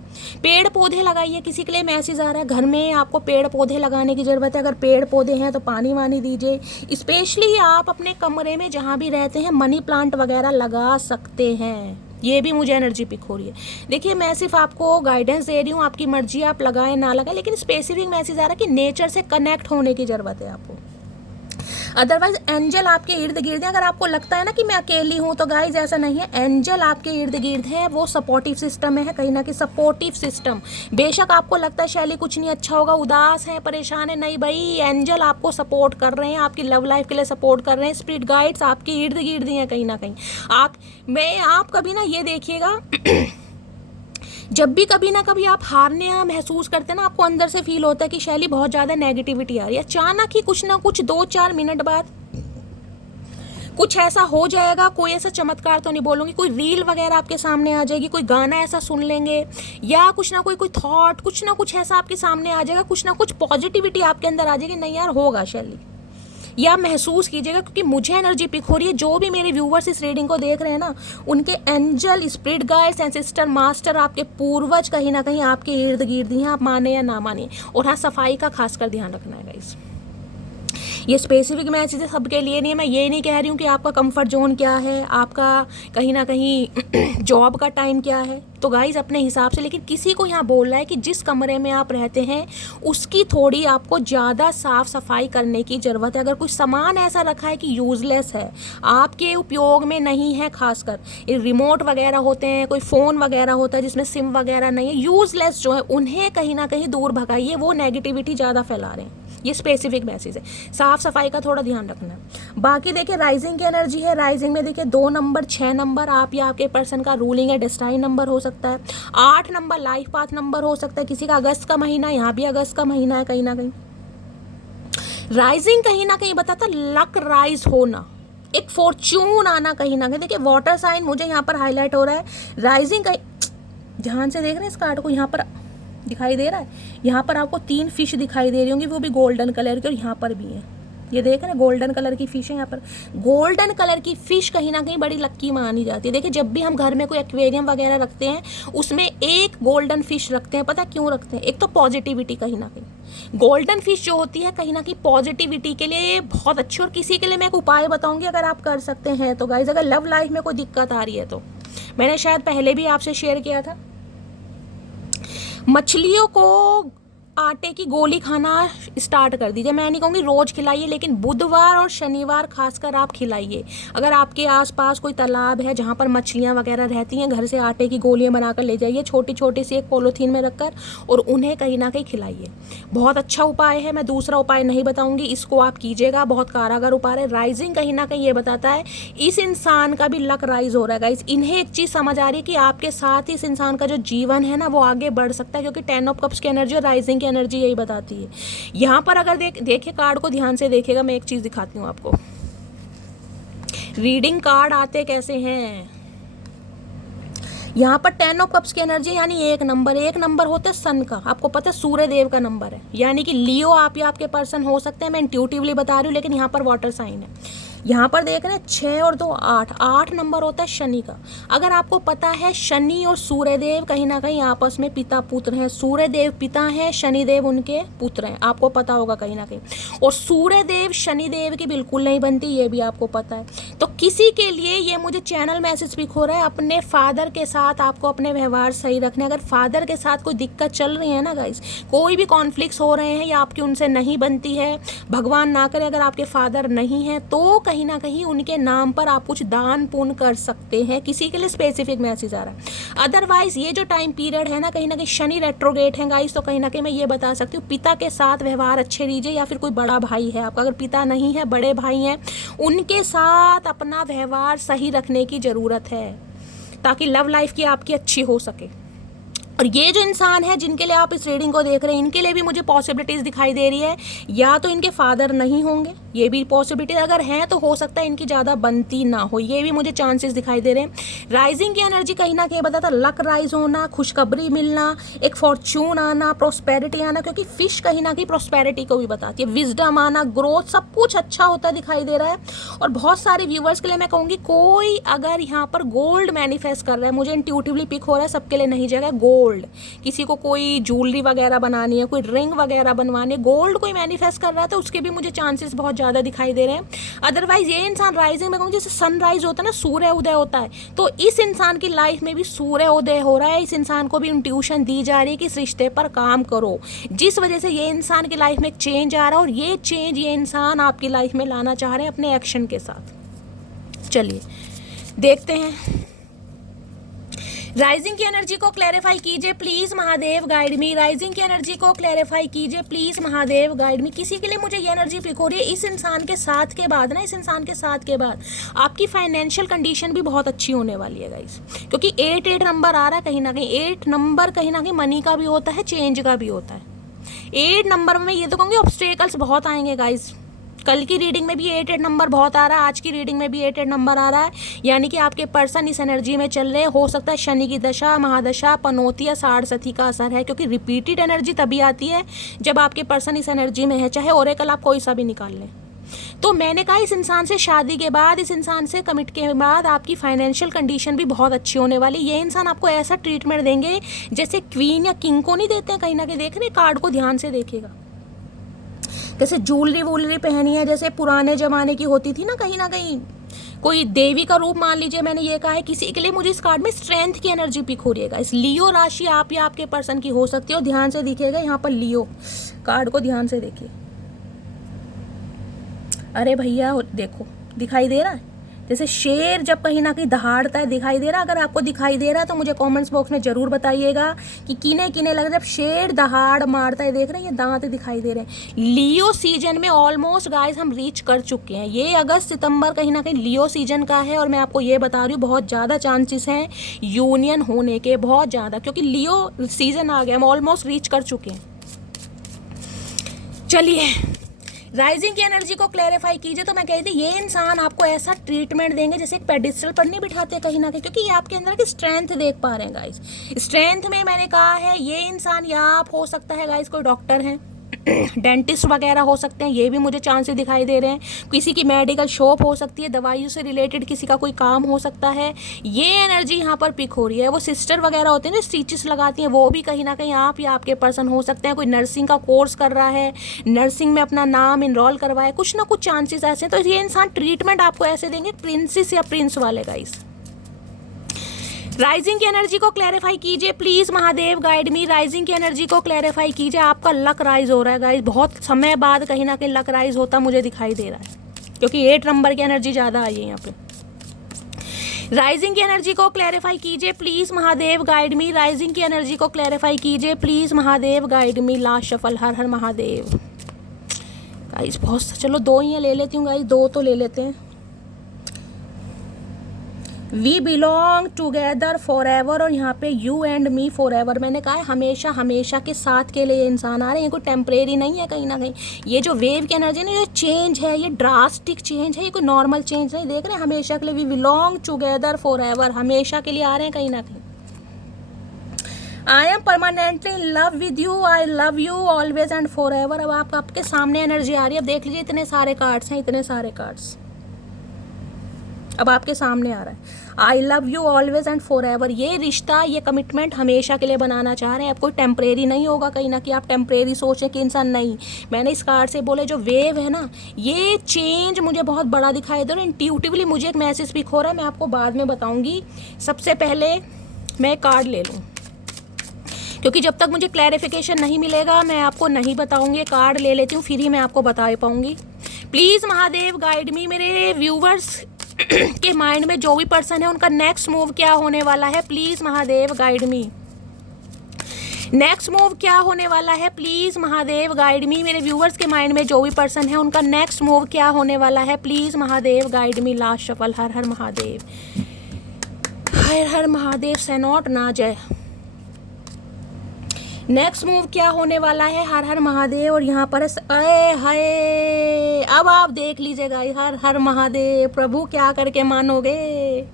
पेड़ पौधे लगाइए, किसी के लिए मैसेज आ रहा है घर में आपको पेड़ पौधे लगाने की ज़रूरत है। अगर पेड़ पौधे हैं तो पानी वानी दीजिए। स्पेशली आप अपने कमरे में जहाँ भी रहते हैं मनी प्लांट वगैरह लगा सकते हैं। ये भी मुझे एनर्जी पिक हो रही है। देखिए मैं सिर्फ आपको गाइडेंस दे रही हूँ, आपकी मर्जी, आप लगाएं ना लगाएं, लेकिन स्पेसिफिक मैसेज आ रहा है कि नेचर से कनेक्ट होने की ज़रूरत है आपको। अदरवाइज एंजल आपके इर्द गिर्द है। अगर आपको लगता है ना कि मैं अकेली हूँ, तो गाइज ऐसा नहीं है, एंजल आपके इर्द गिर्द है। वो सपोर्टिव सिस्टम में है, कहीं ना कहीं सपोर्टिव सिस्टम। बेशक आपको लगता है शैली कुछ नहीं अच्छा होगा, उदास है, परेशान है, नहीं भाई, एंजल आपको सपोर्ट कर रहे हैं, आपकी लव लाइफ के लिए सपोर्ट कर रहे हैं। स्पिरिट गाइड्स आपके इर्द गिर्द हैं कहीं ना कहीं। आप कभी ना ये देखिएगा जब भी कभी ना कभी आप हारने महसूस करते हैं ना, आपको अंदर से फील होता है कि शैली बहुत ज़्यादा नेगेटिविटी आ रही है, अचानक ही कुछ ना कुछ 2-4 मिनट बाद कुछ ऐसा हो जाएगा। कोई ऐसा चमत्कार तो नहीं बोलूँगी, कोई रील वगैरह आपके सामने आ जाएगी, कोई गाना ऐसा सुन लेंगे, या कुछ ना कोई थॉट, कुछ ना कुछ ऐसा आपके सामने आ जाएगा, कुछ ना कुछ पॉजिटिविटी आपके अंदर आ जाएगी। नहीं यार होगा शैली, या महसूस कीजिएगा, क्योंकि मुझे एनर्जी पिक हो रही है। जो भी मेरे व्यूवर्स इस रीडिंग को देख रहे हैं ना, उनके angel, spirit guides, ancestor, master, आपके पूर्वज कहीं ना कहीं आपके इर्द गिर्द हैं, आप माने या ना माने। और हाँ, सफाई का खासकर ध्यान रखना है गाइस। ये स्पेसिफिक मैसेज है, सबके लिए नहीं है। मैं ये नहीं कह रही हूँ कि आपका कंफर्ट जोन क्या है, आपका कहीं ना कहीं जॉब का टाइम क्या है, तो गाइज अपने हिसाब से। लेकिन किसी को यहाँ बोलना है कि जिस कमरे में आप रहते हैं उसकी थोड़ी आपको ज़्यादा साफ़ सफाई करने की ज़रूरत है। अगर कुछ सामान ऐसा रखा है कि यूज़लेस है, आपके उपयोग में नहीं है, खासकर रिमोट वगैरह होते हैं, कोई फ़ोन वगैरह होता है जिसमें सिम वगैरह नहीं है, यूज़लेस जो है, उन्हें कहीं ना कहीं दूर भगाइए, वो नेगेटिविटी ज़्यादा फैला रहे हैं। ये स्पेसिफिक मैसेज है, साफ सफाई का थोड़ा ध्यान रखना। बाकी देखिए राइजिंग की एनर्जी है। राइजिंग में देखिए 2 नंबर, 6 नंबर आप या आपके पर्सन का रूलिंग है डेस्टाइन नंबर हो सकता है, 8 नंबर लाइफ पाथ नंबर हो सकता है, किसी का अगस्त का महीना, यहाँ भी अगस्त का महीना है। कहीं ना कहीं राइजिंग कहीं ना कहीं बताता लक राइज होना, एक फॉर्च्यून आना कहीं ना कहीं। देखिए वाटर साइन मुझे यहाँ पर हाईलाइट हो रहा है। राइजिंग कहीं ध्यान से देख रहे हैं इस कार्ड को, यहाँ पर दिखाई दे रहा है, यहाँ पर आपको 3 फिश दिखाई दे रही होंगी, वो भी गोल्डन कलर की, और यहाँ पर भी है, ये देख रहे हैं गोल्डन कलर की फिश है। यहाँ पर गोल्डन कलर की फिश कहीं ना कहीं बड़ी लक्की मानी जाती है। देखिए जब भी हम घर में कोई एक्वेरियम वगैरह रखते हैं उसमें एक गोल्डन फिश रखते हैं। पता क्यों रखते हैं? एक तो पॉजिटिविटी, कहीं ना कहीं गोल्डन फिश जो होती है कहीं ना कहीं पॉजिटिविटी के लिए बहुत अच्छी। और किसी के लिए मैं एक उपाय बताऊंगी अगर आप कर सकते हैं तो गाइज, अगर लव लाइफ में कोई दिक्कत आ रही है तो मैंने शायद पहले भी आपसे शेयर किया था, मछलियों को आटे की गोली खाना स्टार्ट कर दीजिए। मैं नहीं कहूँगी रोज़ खिलाइए, लेकिन बुधवार और शनिवार खासकर आप खिलाइए। अगर आपके आसपास कोई तालाब है जहाँ पर मछलियाँ वगैरह रहती हैं, घर से आटे की गोलियाँ बनाकर ले जाइए, छोटी छोटी सी एक पॉलीथीन में रखकर, और उन्हें कहीं ना कहीं खिलाइए। बहुत अच्छा उपाय है। मैं दूसरा उपाय नहीं बताऊँगी, इसको आप कीजिएगा, बहुत कारगर उपाय है। राइजिंग कहीं ना कहीं ये बताता है इस इंसान का भी लक राइज हो रहा है गाइस। इन्हें एक चीज़ समझ आ रही है कि आपके साथ इस इंसान का जो जीवन है ना वो आगे बढ़ सकता है, क्योंकि 10 ऑफ कप्स की एनर्जी और राइजिंग एनर्जी यही बताती है। यहां पर अगर देखिए कार्ड को ध्यान से देखिएगा, मैं एक चीज दिखाती हूं आपको। रीडिंग कार्ड आते कैसे हैं, यहाँ पर 10 ऑफ कप्स की एनर्जी, यानी एक नंबर होता है सन का। आपको पता है सूर्य देव का नंबर है, यानी कि लियो आप या आपके पर्सन हो सकते हैं। मैं इंट्यूटिवली बता रही हूँ, लेकिन यहाँ पर वाटर साइन है। यहाँ पर देख रहे हैं 6 और 2 8, 8 नंबर होता है शनि का। अगर आपको पता है शनि और सूर्यदेव कहीं ना कहीं आपस में पिता पुत्र हैं, सूर्यदेव पिता हैं, शनिदेव उनके पुत्र हैं, आपको पता होगा कहीं ना कहीं। और सूर्यदेव शनिदेव की बिल्कुल नहीं बनती, ये भी आपको पता है। तो किसी के लिए ये मुझे चैनल मैसेज पिक हो रहा है, अपने फादर के साथ आपको अपने व्यवहार सही रखने। अगर फादर के साथ कोई दिक्कत चल रही है ना गाइस, कोई भी कॉन्फ्लिक्ट्स हो रहे हैं या आपकी उनसे नहीं बनती है, भगवान ना करे अगर आपके फादर नहीं है, तो कहीं ना कहीं उनके नाम पर आप कुछ दान पुण्य कर सकते हैं। किसी के लिए स्पेसिफिक मैसेज आ रहा है। अदरवाइज ये जो टाइम पीरियड है ना, कहीं ना कहीं शनि रेट्रोगेट है गाइस, तो कहीं ना कहीं मैं ये बता सकती हूँ पिता के साथ व्यवहार अच्छे लीजिए, या फिर कोई बड़ा भाई है आपका, अगर पिता नहीं है बड़े भाई हैं, उनके साथ अपना व्यवहार सही रखने की ज़रूरत है ताकि लव लाइफ की आपकी अच्छी हो सके। और ये जो इंसान है जिनके लिए आप इस रीडिंग को देख रहे हैं, इनके लिए भी मुझे पॉसिबिलिटीज़ दिखाई दे रही है। या तो इनके फादर नहीं होंगे, ये भी पॉसिबिलिटी, अगर हैं तो हो सकता है इनकी ज़्यादा बनती ना हो, ये भी मुझे चांसेस दिखाई दे रहे हैं। राइजिंग की एनर्जी कहीं ना कहीं बताता लक राइज होना, खुशखबरी मिलना, एक फॉर्च्यून आना, प्रॉस्पेरिटी आना, क्योंकि फिश कहीं ना कहीं प्रॉस्पेरिटी को भी बताती है, विजडम आना, ग्रोथ, सब कुछ अच्छा होता दिखाई दे रहा है। और बहुत सारे व्यूवर्स के लिए मैं कहूँगी, कोई अगर यहाँ पर गोल्ड मैनिफेस्ट कर रहा है, मुझे इंट्यूटिवली पिक हो रहा है, सबके लिए नहीं जाएगा गोल्ड। किसी को कोई ज्वेलरी वगैरह बनानी है, कोई रिंग वगैरह बनवानी है, गोल्ड कोई मैनिफेस्ट कर रहा है, तो उसके भी मुझे चांसेस बहुत ज़्यादा दिखाई दे रहे हैं। अदरवाइज ये इंसान राइजिंग में कहूँ जैसे सनराइज होता है ना, सूर्य उदय होता है, तो इस इंसान की लाइफ में भी सूर्य उदय हो रहा है। इस इंसान को भी इंट्यूशन दी जा रही है कि इस रिश्ते पर काम करो, जिस वजह से ये इंसान की लाइफ में एक चेंज आ रहा है, और ये चेंज ये इंसान आपकी लाइफ में लाना चाह रहे हैं अपने एक्शन के साथ। चलिए देखते हैं। राइजिंग की एनर्जी को क्लैरिफाई कीजिए please Mahadev guide me. Rising की एनर्जी को क्लैरिफाई कीजिए प्लीज़ महादेव गाइड मी। किसी के लिए मुझे ये एनर्जी पिक हो रही है, इस इंसान के साथ के बाद ना, इस इंसान के साथ के बाद आपकी फाइनेंशियल कंडीशन भी बहुत अच्छी होने वाली है गाइस, क्योंकि 8 नंबर आ रहा है। कहीं ना कहीं 8 नंबर कहीं ना कहीं मनी का भी होता है, चेंज का भी होता है। 8 नंबर में ये तो कहूँगी ऑब्स्टेकल्स बहुत आएंगे गाइस। कल की रीडिंग में भी 8 नंबर बहुत आ रहा है, आज की रीडिंग में भी 8 नंबर आ रहा है, यानी कि आपके पर्सन इस एनर्जी में चल रहे हैं। हो सकता है शनि की दशा, महादशा, पनौती या साढ़सती का असर है, क्योंकि रिपीटेड एनर्जी तभी आती है जब आपके पर्सन इस एनर्जी में है, चाहे ओरेकल आप कोई सा भी निकाल लें। तो मैंने कहा इस इंसान से शादी के बाद, इस इंसान से कमिट के बाद आपकी फाइनेंशियल कंडीशन भी बहुत अच्छी होने वाली। ये इंसान आपको ऐसा ट्रीटमेंट देंगे जैसे क्वीन या किंग को नहीं देते हैं, कहीं ना कहीं देख रहे कार्ड को ध्यान से देखिएगा, जैसे ज्वेलरी वूलरी पहनी है जैसे पुराने ज़माने की होती थी ना, कहीं ना कहीं कोई देवी का रूप मान लीजिए। मैंने ये कहा है किसी के लिए मुझे इस कार्ड में स्ट्रेंथ की एनर्जी पिक हो रही है। इस लियो राशि आप या आपके पर्सन की हो सकती है, और ध्यान से दिखेगा यहाँ पर लियो कार्ड को ध्यान से देखिए। अरे भैया देखो दिखाई दे रहा है, जैसे शेर जब कहीं ना कहीं दहाड़ता है, दिखाई दे रहा है। अगर आपको दिखाई दे रहा है तो मुझे कमेंट्स बॉक्स में ज़रूर बताइएगा कि किने किने लग रहा है जब शेर दहाड़ मारता है। देख रहे हैं ये दांत दिखाई दे रहे हैं। लियो सीजन में ऑलमोस्ट गाइस हम रीच कर चुके हैं। ये अगस्त सितंबर कहीं ना कहीं लियो सीजन का है, और मैं आपको ये बता रही हूँ बहुत ज़्यादा चांसेस हैं यूनियन होने के, बहुत ज़्यादा, क्योंकि लियो सीजन आ गया, हम ऑलमोस्ट रीच कर चुके हैं। चलिए राइजिंग की एनर्जी को क्लैरिफाई कीजिए। तो मैं कही थी ये इंसान आपको ऐसा ट्रीटमेंट देंगे जैसे एक पेडिस्टल पर नहीं बिठाते कहीं ना कहीं, क्योंकि ये आपके अंदर की स्ट्रेंथ देख पा रहे हैं गाइस। स्ट्रेंथ में मैंने कहा है ये इंसान या आप हो सकता है गाइस कोई डॉक्टर हैं, डेंटिस्ट वगैरह हो सकते हैं, ये भी मुझे चांसेस दिखाई दे रहे हैं। किसी की मेडिकल शॉप हो सकती है, दवाइयों से रिलेटेड किसी का कोई काम हो सकता है। ये एनर्जी यहाँ पर पिक हो रही है। वो सिस्टर वगैरह होते हैं जो स्टिचेस लगाती हैं, वो भी कहीं ना कहीं आप या आपके पर्सन हो सकते हैं। कोई नर्सिंग का कोर्स कर रहा है, नर्सिंग में अपना नाम इनरोल करवाए, कुछ ना कुछ चांसेस ऐसे हैं। तो ये इंसान ट्रीटमेंट आपको ऐसे देंगे प्रिंसेस या प्रिंस वाले गाइस। राइजिंग की एनर्जी को क्लैरिफाई कीजिए please Mahadev guide me. Rising की एनर्जी को क्लैरिफाई कीजिए। आपका लक राइज हो रहा है गाइस, बहुत समय बाद कहीं ना कहीं लक राइज होता मुझे दिखाई दे रहा है, क्योंकि 8 नंबर की एनर्जी ज़्यादा आई है यहाँ पे। राइजिंग की एनर्जी को क्लैरिफाई कीजिए please Mahadev guide me. Rising की एनर्जी को क्लैरिफाई कीजिए please Mahadev guide me. Last shuffle, हर हर महादेव गाइस। बहुत चलो 2 ही ले लेती हूँ गाइस, 2 तो ले लेते हैं। We belong together forever, और यहाँ पे you and me forever. मैंने कहा है हमेशा हमेशा के साथ के लिए इंसान आ रहे हैं, ये कोई टेम्परेरी नहीं है कहीं ना कहीं। ये जो वेव की एनर्जी है ना, ये चेंज है, ये ड्रास्टिक चेंज है, ये कोई नॉर्मल चेंज नहीं। देख रहे हैं हमेशा के लिए, we belong together forever, हमेशा के लिए आ रहे हैं कहीं ना कहीं। I am permanently in love with you, I love you always and forever. अब आपके सामने एनर्जी आ रही है। अब देख लीजिए इतने सारे कार्ड्स हैं, इतने सारे कार्ड्स। अब आपके सामने आ रहा है, आई love you always and for ever. ये रिश्ता, ये कमिटमेंट हमेशा के लिए बनाना चाह रहे हैं। अब कोई टेम्परेरी नहीं होगा कहीं ना, कि आप टेम्परेरी सोचें कि इंसान नहीं। मैंने इस कार्ड से बोले जो वेव है ना, ये चेंज मुझे बहुत बड़ा दिखाई दे रहा है। इंट्यूटिवली मुझे एक मैसेज पिक हो रहा है, मैं आपको बाद में बताऊंगी। सबसे पहले मैं कार्ड ले लूँ, क्योंकि जब तक मुझे क्लैरिफिकेशन नहीं मिलेगा मैं आपको नहीं बताऊंगी। कार्ड ले लेती हूँ, फिर ही मैं आपको बता पाऊंगी। प्लीज़ महादेव गाइड मी। मेरे व्यूवर्स के माइंड में जो भी पर्सन है उनका नेक्स्ट मूव क्या होने वाला है, please Mahadev guide me. Next move क्या होने वाला है, प्लीज़ महादेव गाइड मी। मेरे व्यूवर्स के माइंड में जो भी पर्सन है उनका नेक्स्ट मूव क्या होने वाला है, please Mahadev guide me. Last shuffle. हर हर महादेव, हर हर महादेव। सैनॉट ना जय। नेक्स्ट मूव क्या होने वाला है, हर हर महादेव। और यहाँ पर हाय, अब आप देख लीजिएगा, हर हर महादेव। प्रभु क्या करके मानोगे।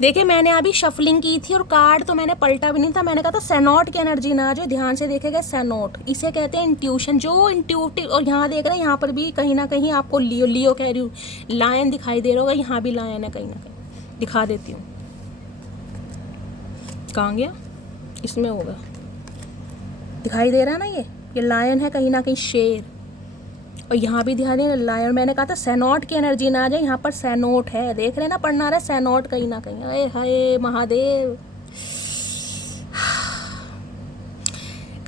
देखिए मैंने अभी शफलिंग की थी और कार्ड तो मैंने पलटा भी नहीं था। मैंने कहा था सैनॉट की एनर्जी ना आ जाए। ध्यान से देखेगा, सैनॉट इसे कहते हैं इंट्यूशन, जो इंट्यूटिव। और यहाँ देख रहे हैं, यहाँ पर भी कहीं ना कहीं आपको लियो कह रही हूँ, लायन दिखाई दे रहा होगा। यहाँ भी लायन है कहीं ना कहीं, दिखा देती हूँ। कहाँ गया, इसमें होगा, दिखाई दे रहा है ना, ये लायन है कहीं ना कहीं, शेर। और यहाँ भी ध्यान दें, लायन। मैंने कहा था सैनॉट की एनर्जी ना आ जाए, यहाँ पर सैनोट है, देख रहे हैं ना, पढ़ना रहा है सैनॉट कहीं ना कहीं। अरे हाय महादेव।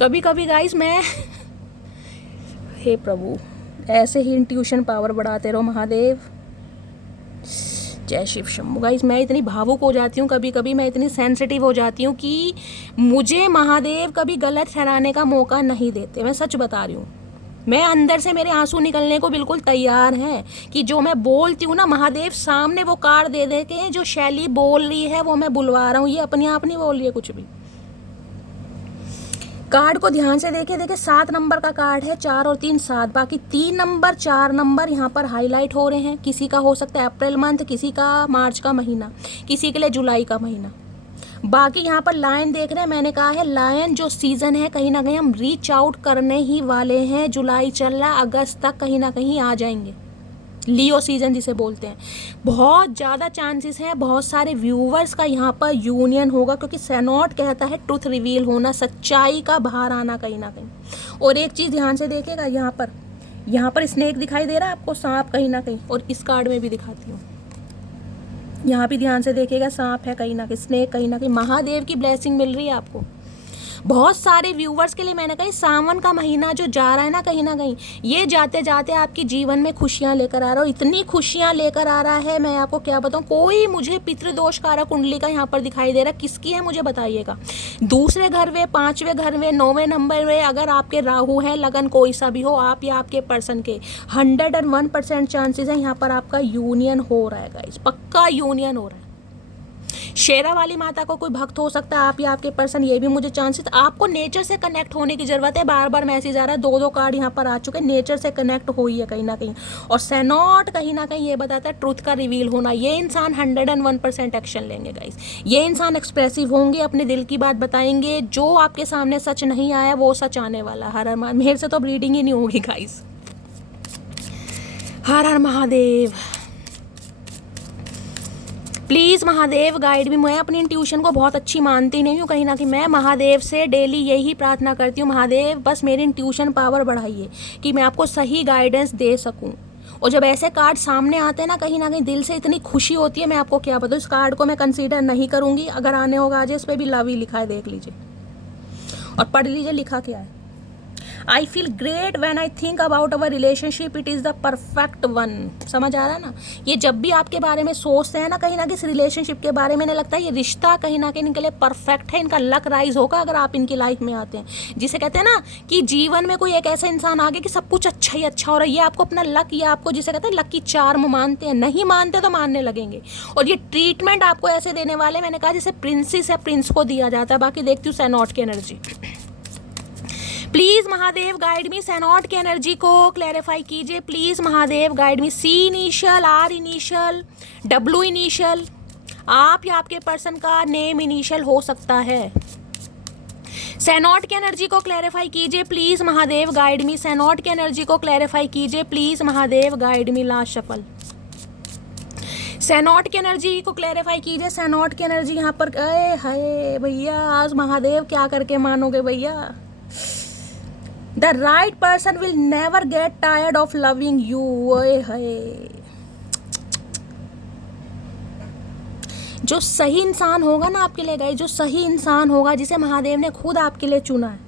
कभी कभी गाइस मैं हे प्रभु, ऐसे ही इंट्यूशन पावर बढ़ाते रहो महादेव। जय शिव शंभू। गाइस मैं इतनी भावुक हो जाती हूँ कभी कभी, मैं इतनी सेंसिटिव हो जाती हूँ कि मुझे महादेव कभी गलत ठहराने का मौका नहीं देते। मैं सच बता रही हूँ, मैं अंदर से मेरे आंसू निकलने को बिल्कुल तैयार हैं कि जो मैं बोलती हूँ ना, महादेव सामने वो कार्ड दे देते हैं। जो शैली बोल रही है वो मैं बुलवा रहा हूँ, ये अपने आप नहीं बोल रही है कुछ भी। कार्ड को ध्यान से देखिए 7 नंबर का कार्ड है, 4 और 3 7, बाकी 3 नंबर 4 नंबर यहाँ पर हाईलाइट हो रहे हैं। किसी का हो सकता है अप्रैल मंथ, किसी का मार्च का महीना, किसी के लिए जुलाई का महीना। बाकी यहाँ पर लायन देख रहे हैं, मैंने कहा है लायन जो सीज़न है कहीं ना कहीं हम रीच आउट करने ही वाले हैं। जुलाई चल रहा, अगस्त तक कहीं ना कहीं आ जाएंगे। लियो सीजन जिसे बोलते हैं, बहुत ज़्यादा चांसेस हैं। बहुत सारे व्यूवर्स का यहाँ पर यूनियन होगा, क्योंकि सैनॉट कहता है ट्रुथ रिवील होना, सच्चाई का बाहर आना कहीं ना कहीं। और एक चीज़ ध्यान से देखेगा, यहाँ पर स्नेक दिखाई दे रहा है आपको, सांप कहीं ना कहीं। और इस कार्ड में भी दिखाती हूँ, यहाँ भी ध्यान से देखेगा, सांप है कहीं ना कहीं, स्नेक कहीं ना कहीं। महादेव की ब्लेसिंग मिल रही है आपको। बहुत सारे व्यूवर्स के लिए मैंने कहा सावन का महीना जो जा रहा है ना कहीं ये जाते जाते आपके जीवन में खुशियां लेकर आ रहा है। और इतनी खुशियां लेकर आ रहा है, मैं आपको क्या बताऊं। कोई मुझे पितृदोष कारक कुंडली का यहाँ पर दिखाई दे रहा है, किसकी है मुझे बताइएगा। दूसरे घर में, 5वें घर में, 9वें नंबर में अगर आपके राहु है, लगन कोई सा भी हो, आप या आपके पर्सन के 101% चांसेस है यहाँ पर आपका यूनियन हो रहा है गाइस, पक्का यूनियन हो रहा है। शेरा वाली माता को कोई भक्त हो सकता है, आप या आपके पर्सन, ये भी मुझे चांसेस। आपको नेचर से कनेक्ट होने की ज़रूरत है। बार बार मैसेज आ रहा है, 2 कार्ड यहाँ पर आ चुके हैं, नेचर से कनेक्ट हुई है कहीं ना कहीं। और सैनॉट कहीं ना कहीं ये बताता है ट्रुथ का रिवील होना। ये इंसान 101% एक्शन लेंगे गाइस। ये इंसान एक्सप्रेसिव होंगे, अपने दिल की बात बताएंगे। जो आपके सामने सच नहीं आया वो सच आने वाला। हर हर मेरे से तो रीडिंग ही नहीं होगी गाइस। हर हर महादेव। प्लीज़ महादेव गाइड भी। मैं अपनी इंट्यूशन को बहुत अच्छी मानती नहीं हूँ कहीं ना कहीं। मैं महादेव से डेली यही प्रार्थना करती हूँ, महादेव बस मेरी इंट्यूशन पावर बढ़ाइए कि मैं आपको सही गाइडेंस दे सकूँ। और जब ऐसे कार्ड सामने आते हैं ना कहीं दिल से इतनी खुशी होती है, मैं आपको क्या बताऊँ। इस कार्ड को मैं कंसीडर नहीं करूँगी, अगर आने होगा आज। इस पर भी लव ही लिखा है, देख लीजिए और पढ़ लीजिए लिखा क्या है। I feel great when I think about our relationship, it is the perfect one. समझ आ रहा है ना। ये जब भी आपके बारे में सोचते हैं ना कहीं इस रिलेशनशिप के बारे में, नहीं लगता है ये रिश्ता कहीं इनके लिए परफेक्ट है। इनका लक राइज होगा अगर आप इनकी लाइफ में आते हैं। जिसे कहते हैं ना कि जीवन में कोई एक ऐसा इंसान आ गया कि सब कुछ अच्छा ही अच्छा हो रहा है, ये आपको अपना लक, या आपको जिसे कहते हैं लक की चार्म मानते हैं। नहीं मानते तो मानने लगेंगे। और ये ट्रीटमेंट आपको ऐसे देने वाले, मैंने कहा जैसे प्रिंसेस या प्रिंस को दिया जाता है। बाकी देखती हूँ सैनॉट की energy. Please Mahadev guide me, सैनॉट की एनर्जी को क्लैरिफाई कीजिए। Please Mahadev guide me. C initial, R initial, W initial, आप या आपके पर्सन का नेम इनिशियल हो सकता है। सैनॉट की एनर्जी को क्लैरिफाई कीजिए प्लीज़ महादेव गाइड मी। सैनॉट की एनर्जी को क्लैरिफाई कीजिए please Mahadev guide me. Last shuffle. सैनॉट की एनर्जी को क्लैरिफाई कीजिए। सैनॉट की एनर्जी यहाँ पर, अरे हाय भैया, आज महादेव क्या करके मानोगे भैया। The right person will never get tired of loving you. ओए हाय, जो सही इंसान होगा ना आपके लिए गाइस, जो सही इंसान होगा जिसे महादेव ने खुद आपके लिए चुना है,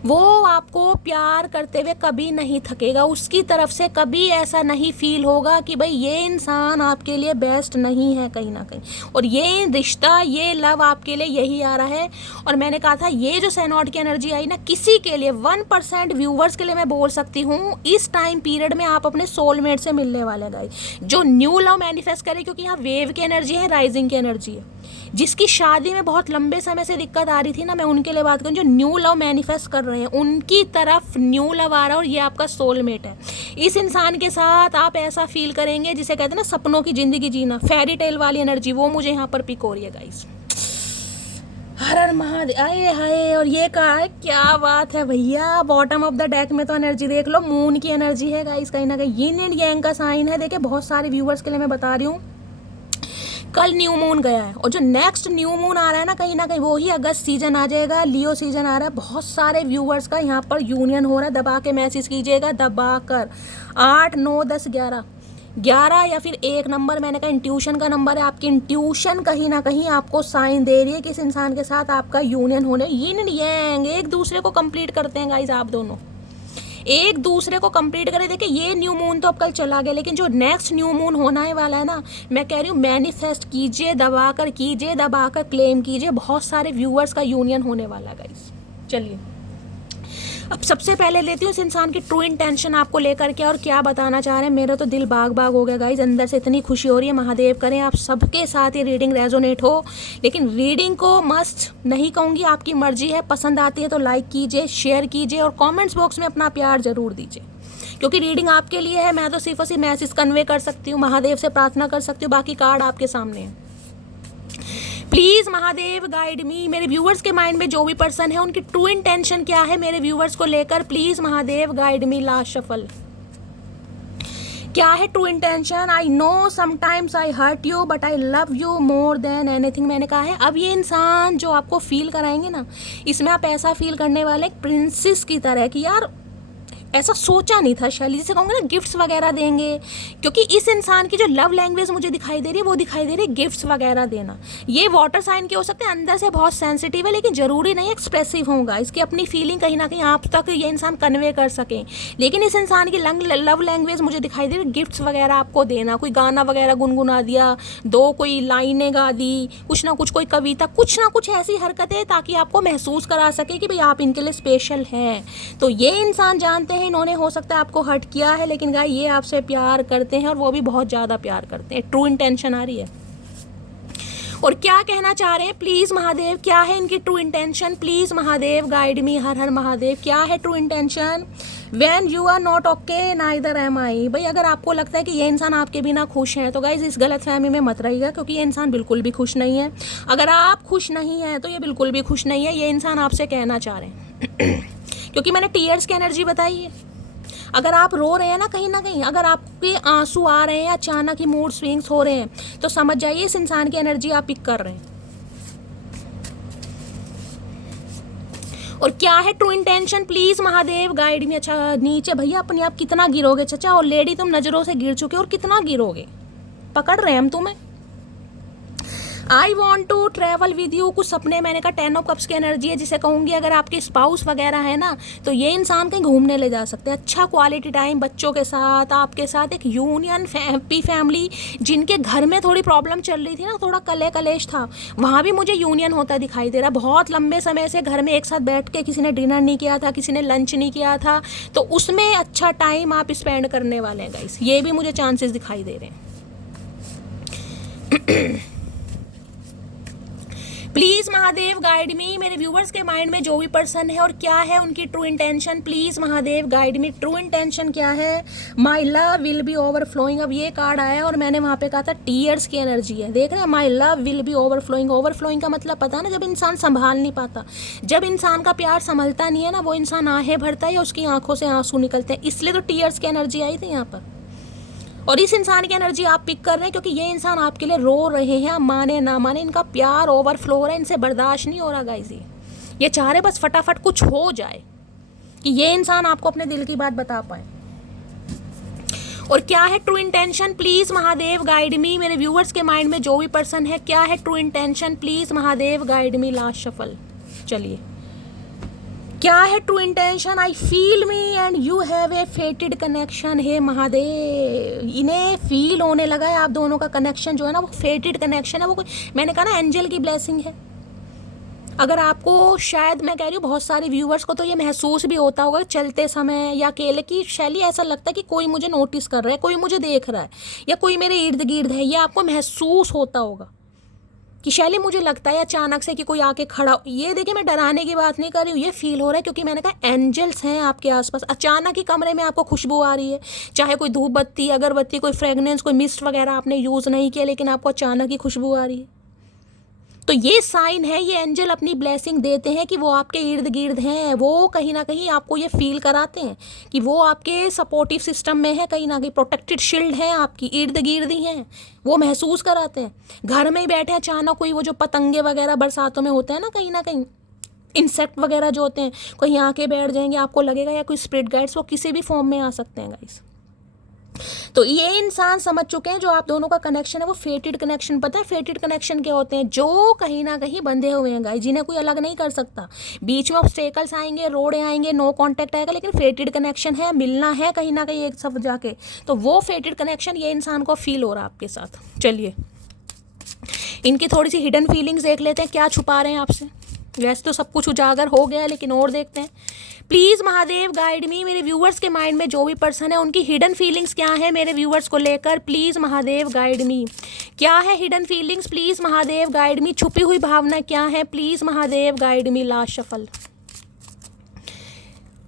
वो आपको प्यार करते हुए कभी नहीं थकेगा। उसकी तरफ से कभी ऐसा नहीं फील होगा कि भाई ये इंसान आपके लिए बेस्ट नहीं है कहीं ना कहीं। और ये रिश्ता, ये लव आपके लिए यही आ रहा है। और मैंने कहा था ये जो सैनॉट की एनर्जी आई ना, किसी के लिए 1% व्यूवर्स के लिए मैं बोल सकती हूँ, इस टाइम पीरियड में आप अपने सोलमेट से मिलने वाले गाइस, जो न्यू लव मैनिफेस्ट करे। क्योंकि यहाँ वेव की एनर्जी है, राइजिंग की एनर्जी है। जिसकी शादी में बहुत लंबे समय से दिक्कत आ रही थी ना, मैं उनके लिए बात करूँ, जो न्यू लव मैनिफेस्ट कर रहे हैं, उनकी तरफ न्यू लव आ रहा है और ये आपका सोलमेट है। इस इंसान के साथ आप ऐसा फील करेंगे जिसे कहते हैं ना सपनों की जिंदगी जीना, फेरी टेल वाली एनर्जी, वो मुझे यहाँ पर पिक हो रही है गाइस। हर हर महादेव, आए हाय। और ये कहा है, क्या बात है भैया। बॉटम ऑफ द डेक में तो एनर्जी देख लो, मून की एनर्जी है गाइस, कहीं ना कहीं यिन एंड यांग का साइन है। देखिए बहुत सारे व्यूवर्स के लिए मैं बता रही हूँ, कल न्यू मून गया है और जो नेक्स्ट न्यू मून आ रहा है ना कहीं वो ही अगस्त सीजन आ जाएगा, लियो सीजन आ रहा है। बहुत सारे व्यूवर्स का यहाँ पर यूनियन हो रहा है। दबा के मैसेज कीजिएगा, दबा कर 8 9 10 11 या फिर 1 नंबर, मैंने कहा इंट्यूशन का नंबर है। आपकी इंट्यूशन कहीं ना कहीं आपको साइन दे रही है कि इस इंसान के साथ आपका यूनियन होने, यिन एंड यांग एक दूसरे को कंप्लीट करते हैं गाइज। आप दोनों एक दूसरे को कंप्लीट करें। देखिए ये न्यू मून तो अब कल चला गया, लेकिन जो नेक्स्ट न्यू मून होना है वाला है ना, मैं कह रही हूँ मैनिफेस्ट कीजिए, दबाकर कीजिए, दबाकर क्लेम कीजिए। बहुत सारे व्यूअर्स का यूनियन होने वाला गाइस। चलिए अब सबसे पहले लेती हूँ इस इंसान की ट्रू इंटेंशन आपको लेकर के और क्या बताना चाह रहे हैं। मेरा तो दिल बाग बाग हो गया गाइज, अंदर से इतनी खुशी हो रही है। महादेव करें आप सबके साथ ये रीडिंग रेजोनेट हो। लेकिन रीडिंग को मस्ट नहीं कहूँगी, आपकी मर्जी है। पसंद आती है तो लाइक कीजिए, शेयर कीजिए और कमेंट्स बॉक्स में अपना प्यार जरूर दीजिए, क्योंकि रीडिंग आपके लिए है। मैं तो सिर्फ और सिर्फ मैसेज कन्वे कर सकती हूँ, महादेव से प्रार्थना कर सकती हूँ, बाकी कार्ड आपके सामने है। प्लीज़ महादेव गाइड मी। मेरे व्यूवर्स के माइंड में जो भी पर्सन है उनकी ट्रू इंटेंशन क्या है मेरे व्यूवर्स को लेकर, please Mahadev guide me. Last shuffle, क्या है true intention. I know sometimes I hurt you but I love you more than anything. मैंने कहा है अब ये इंसान जो आपको फील कराएंगे ना, इसमें आप ऐसा फील करने वाले एक प्रिंसेस की तरह कि यार ऐसा सोचा नहीं था शैली, जिसे कहूँगा ना गिफ्ट्स वगैरह देंगे। क्योंकि इस इंसान की जो लव लैंग्वेज मुझे दिखाई दे रही है वो दिखाई दे रही है गिफ्ट्स वगैरह देना। ये वाटर साइन के हो सकते हैं, अंदर से बहुत सेंसिटिव है, लेकिन ज़रूरी नहीं एक्सप्रेसिव होगा। इसकी अपनी फीलिंग कहीं ना कहीं आप तक ये इंसान कन्वे कर सके। लेकिन इस इंसान की लव लैंग्वेज मुझे दिखाई दे रही है गिफ्ट्स वगैरह आपको देना। कोई गाना वगैरह गुनगुना दिया, दो कोई लाइनें गा दी, कुछ ना कुछ, कोई कविता, कुछ ना कुछ ऐसी हरकतें ताकि आपको महसूस करा सके कि भाई आप इनके लिए स्पेशल हैं। तो ये इंसान जानते हैं इन्होंने हो सकता है आपको हर्ट किया है, लेकिन गाइस ये आपसे प्यार करते हैं और वो भी बहुत ज़्यादा प्यार करते हैं। ट्रू इंटेंशन आ रही है और क्या कहना चाह रहे हैं प्लीज़ महादेव, क्या है इनकी true intention. Please Mahadev guide me. हर हर महादेव। क्या है true intention. When you are not okay neither am I. भाई अगर आपको लगता है कि ये इंसान आपके बिना खुश है तो गाइज इस गलत फहमी में मत रहिएगा, क्योंकि ये इंसान बिल्कुल भी खुश नहीं है। अगर आप खुश नहीं हैं तो ये बिल्कुल भी खुश नहीं है। ये इंसान आपसे कहना चाह रहे हैं क्योंकि मैंने टीयर्स की एनर्जी बताई है। अगर आप रो रहे हैं ना कहीं, अगर आपके आंसू आ रहे हैं, अचानक ही मूड स्विंग्स हो रहे हैं, तो समझ जाइए इस इंसान की एनर्जी आप पिक कर रहे हैं। और क्या है true intention please Mahadev guide में। अच्छा नीचे भैया अपने आप कितना गिरोगे चचा, ऑलरेडी तुम नजरों से गिर चुके हो और कितना गिरोगे, पकड़ रहे हैं हम तुम्हें। I want to travel with you. कुछ सपने, मैंने कहा 10 ऑफ कप्स की एनर्जी है, जिसे कहूँगी अगर आपके स्पाउस वगैरह है ना तो ये इंसान कहीं घूमने ले जा सकते हैं। अच्छा क्वालिटी टाइम बच्चों के साथ, आपके साथ एक यूनियन, हैप्पी फैमिली। जिनके घर में थोड़ी प्रॉब्लम चल रही थी ना, थोड़ा कलेश था, वहाँ भी मुझे यूनियन होता दिखाई दे रहा। बहुत लंबे समय से घर में एक साथ बैठ के किसी ने डिनर नहीं किया था, किसी ने लंच नहीं किया था, तो उसमें अच्छा टाइम आप स्पेंड करने वाले हैं गाइस। ये भी मुझे चांसेस दिखाई दे रहे हैं। प्लीज़ महादेव गाइड मी। मेरे व्यूवर्स के माइंड में जो भी पर्सन है और क्या है उनकी true intention, please Mahadev guide me. True intention क्या है। My love will be overflowing. अब ये कार्ड आया और मैंने वहाँ पे कहा था टीयर्स की एनर्जी है, देख रहे हैं। My love will be overflowing. Overflowing का मतलब पता ना, जब इंसान संभाल नहीं पाता, जब इंसान का प्यार संभलता नहीं है ना, वो इंसान आहें भरता है या उसकी आंखों से आंसू निकलते हैं, इसलिए तो टीयर्स की एनर्जी आई थी यहाँ पर। और इस इंसान की एनर्जी आप पिक कर रहे हैं क्योंकि ये इंसान आपके लिए रो रहे हैं, आप माने ना माने इनका प्यार ओवरफ्लो हो रहा है, इनसे बर्दाश्त नहीं हो रहा गाइस। ये चाह रहे बस फटाफट कुछ हो जाए कि ये इंसान आपको अपने दिल की बात बता पाए। और क्या है true intention, please Mahadev guide मी। मेरे व्यूअर्स के माइंड में जो भी पर्सन है, क्या है true intention, please Mahadev guide me. Last shuffle, चलिए क्या है true intention. I feel me and you have a fated connection. हे महादेव, इन्हें फील होने लगा है आप दोनों का कनेक्शन जो है ना वो फेटेड कनेक्शन है। वो कोई, मैंने कहा ना, एंजल की ब्लेसिंग है। अगर आपको, शायद मैं कह रही हूँ बहुत सारे व्यूवर्स को तो ये महसूस भी होता होगा चलते समय या अकेले की शैली, ऐसा लगता है कि कोई मुझे नोटिस कर रहा है, कोई मुझे देख रहा है या कोई मेरे इर्द गिर्द है। ये आपको महसूस होता होगा कि शैली मुझे लगता है अचानक से कि कोई आके खड़ा। ये देखिए, मैं डराने की बात नहीं कर रही हूँ, ये फील हो रहा है क्योंकि मैंने कहा एंजल्स हैं आपके आसपास। अचानक ही कमरे में आपको खुशबू आ रही है, चाहे कोई धूप बत्ती, अगरबत्ती, कोई फ्रेगनेंस, कोई मिस्ट वगैरह आपने यूज़ नहीं किया, लेकिन आपको अचानक ही खुशबू आ रही है। तो ये साइन है, ये एंजल अपनी ब्लेसिंग देते हैं कि वो आपके इर्द गिर्द हैं। वो कहीं ना कहीं आपको ये फील कराते हैं कि वो आपके सपोर्टिव सिस्टम में है, कहीं ना कहीं प्रोटेक्टेड शील्ड है, आपकी इर्द गिर्द ही हैं। वो महसूस कराते हैं। घर में ही बैठे अचानक कोई, वो जो पतंगे वगैरह बरसातों में होते हैं ना, कहीं ना कहीं इंसेक्ट वगैरह जो होते हैं, कहीं आके बैठ जाएंगे, आपको लगेगा या कोई स्पिरिट गाइड्स, वो किसी भी फॉर्म में आ सकते हैं गाइस। तो ये इंसान समझ चुके हैं जो आप दोनों का कनेक्शन है वो फेटेड कनेक्शन। पता है फेटेड कनेक्शन क्या होते हैं? जो कहीं ना कहीं बंधे हुए हैं गाइस, जिन्हें कोई अलग नहीं कर सकता। बीच में ऑब्स्टेकल्स आएंगे, रोड़े आएंगे, नो कांटेक्ट आएगा, लेकिन फेटेड कनेक्शन है, मिलना है कहीं ना कहीं एक सब जाके। तो वो फेटेड कनेक्शन ये इंसान को फील हो रहा है आपके साथ। चलिए इनकी थोड़ी सी हिडन फीलिंग्स देख लेते हैं, क्या छुपा रहे हैं आपसे। वैसे तो सब कुछ उजागर हो गया है, लेकिन और देखते हैं। प्लीज़ महादेव गाइड मी। मेरे व्यूवर्स के माइंड में जो भी पर्सन है उनकी हिडन फीलिंग्स क्या है मेरे व्यूवर्स को लेकर, प्लीज़ महादेव गाइड मी। क्या है hidden feelings, please Mahadev guide मी। छुपी हुई भावना क्या है, please Mahadev guide me. Last shuffle.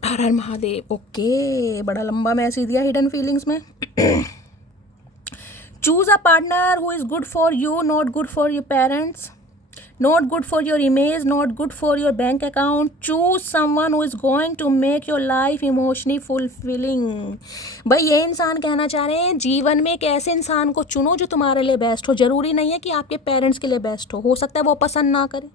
हर हर महादेव। ओके, बड़ा लंबा मैसेज दिया हिडन फीलिंग्स में। Choose a partner who is good for you, not good for your parents, not good for your image, not good for your bank account. Choose someone who is going to make your life emotionally fulfilling. भाई ये इंसान कहना चाह रहे हैं जीवन में एक ऐसे इंसान को चुनो जो तुम्हारे लिए बेस्ट हो। जरूरी नहीं है कि आपके पेरेंट्स के लिए बेस्ट हो सकता है वो पसंद ना करे।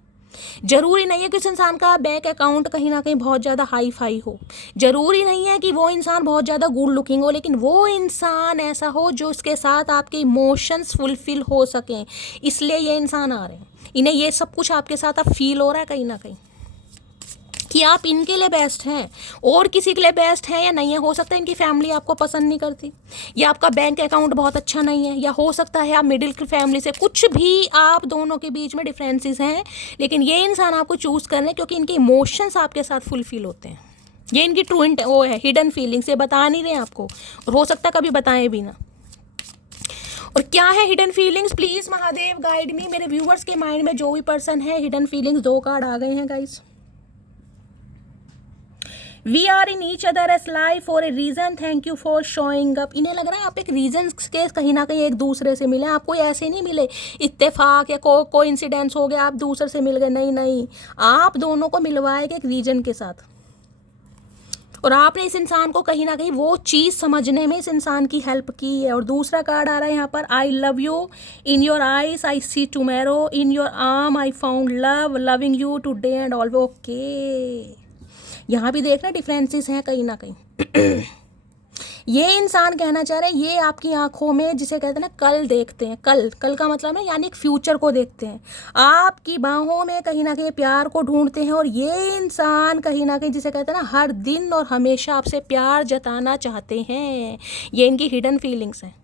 जरूरी नहीं है कि उस इंसान का बैंक अकाउंट कहीं ना कहीं बहुत ज़्यादा हाई फाई हो। जरूरी नहीं है कि वो इंसान बहुत ज़्यादा गुड लुकिंग हो, लेकिन वो इंसान ऐसा हो जो उसके साथ आपके इमोशंस फुलफिल हो सकें। इसलिए ये इंसान आ रहे हैं। इन्हें ये सब कुछ आपके साथ अब फील हो रहा है कहीं ना कहीं कि आप इनके लिए बेस्ट हैं, और किसी के लिए बेस्ट हैं या नहीं है। हो सकता है इनकी फैमिली आपको पसंद नहीं करती, या आपका बैंक अकाउंट बहुत अच्छा नहीं है, या हो सकता है आप मिडिल फैमिली से, कुछ भी आप दोनों के बीच में डिफरेंसेस हैं, लेकिन ये इंसान आपको चूज़ कर रहे हैं क्योंकि इनके इमोशंस आपके साथ फुलफिल होते हैं। ये इनकी ट्रू वो है हिडन फीलिंग्स, ये बता नहीं रहे आपको, और हो सकता कभी बताएं भी ना। और क्या है hidden feelings, please Mahadev guide मी। मेरे व्यूवर्स के माइंड में जो भी पर्सन है हिडन फीलिंग्स, 2 कार्ड आ गए हैं guys. We are in each other's life for a reason, thank you for showing up. इन्हें लग रहा है आप एक रीज़न के कहीं ना कहीं एक दूसरे से मिले। आप कोई ऐसे नहीं मिले इत्तेफाक या कोई इंसिडेंस हो गया आप दूसरे से मिल गए, नहीं नहीं, आप दोनों को मिलवाए एक रीजन के साथ, और आपने इस इंसान को कहीं ना कहीं वो चीज़ समझने में इस इंसान की हेल्प की है। और दूसरा कार्ड आ रहा है यहाँ पर, I love you, in your eyes I see tomorrow, in your arm I found love, loving you today and always. Okay, यहाँ भी देखना डिफरेंसेस हैं कहीं ना कहीं। ये इंसान कहना चाह रहे हैं ये आपकी आंखों में, जिसे कहते हैं ना कल देखते हैं, कल कल का मतलब है यानी एक फ्यूचर को देखते हैं, आपकी बाहों में कहीं ना कहीं प्यार को ढूंढते हैं। और ये इंसान कहीं ना कहीं जिसे कहते हैं ना हर दिन और हमेशा आपसे प्यार जताना चाहते हैं। ये इनकी हिडन फीलिंग्स हैं।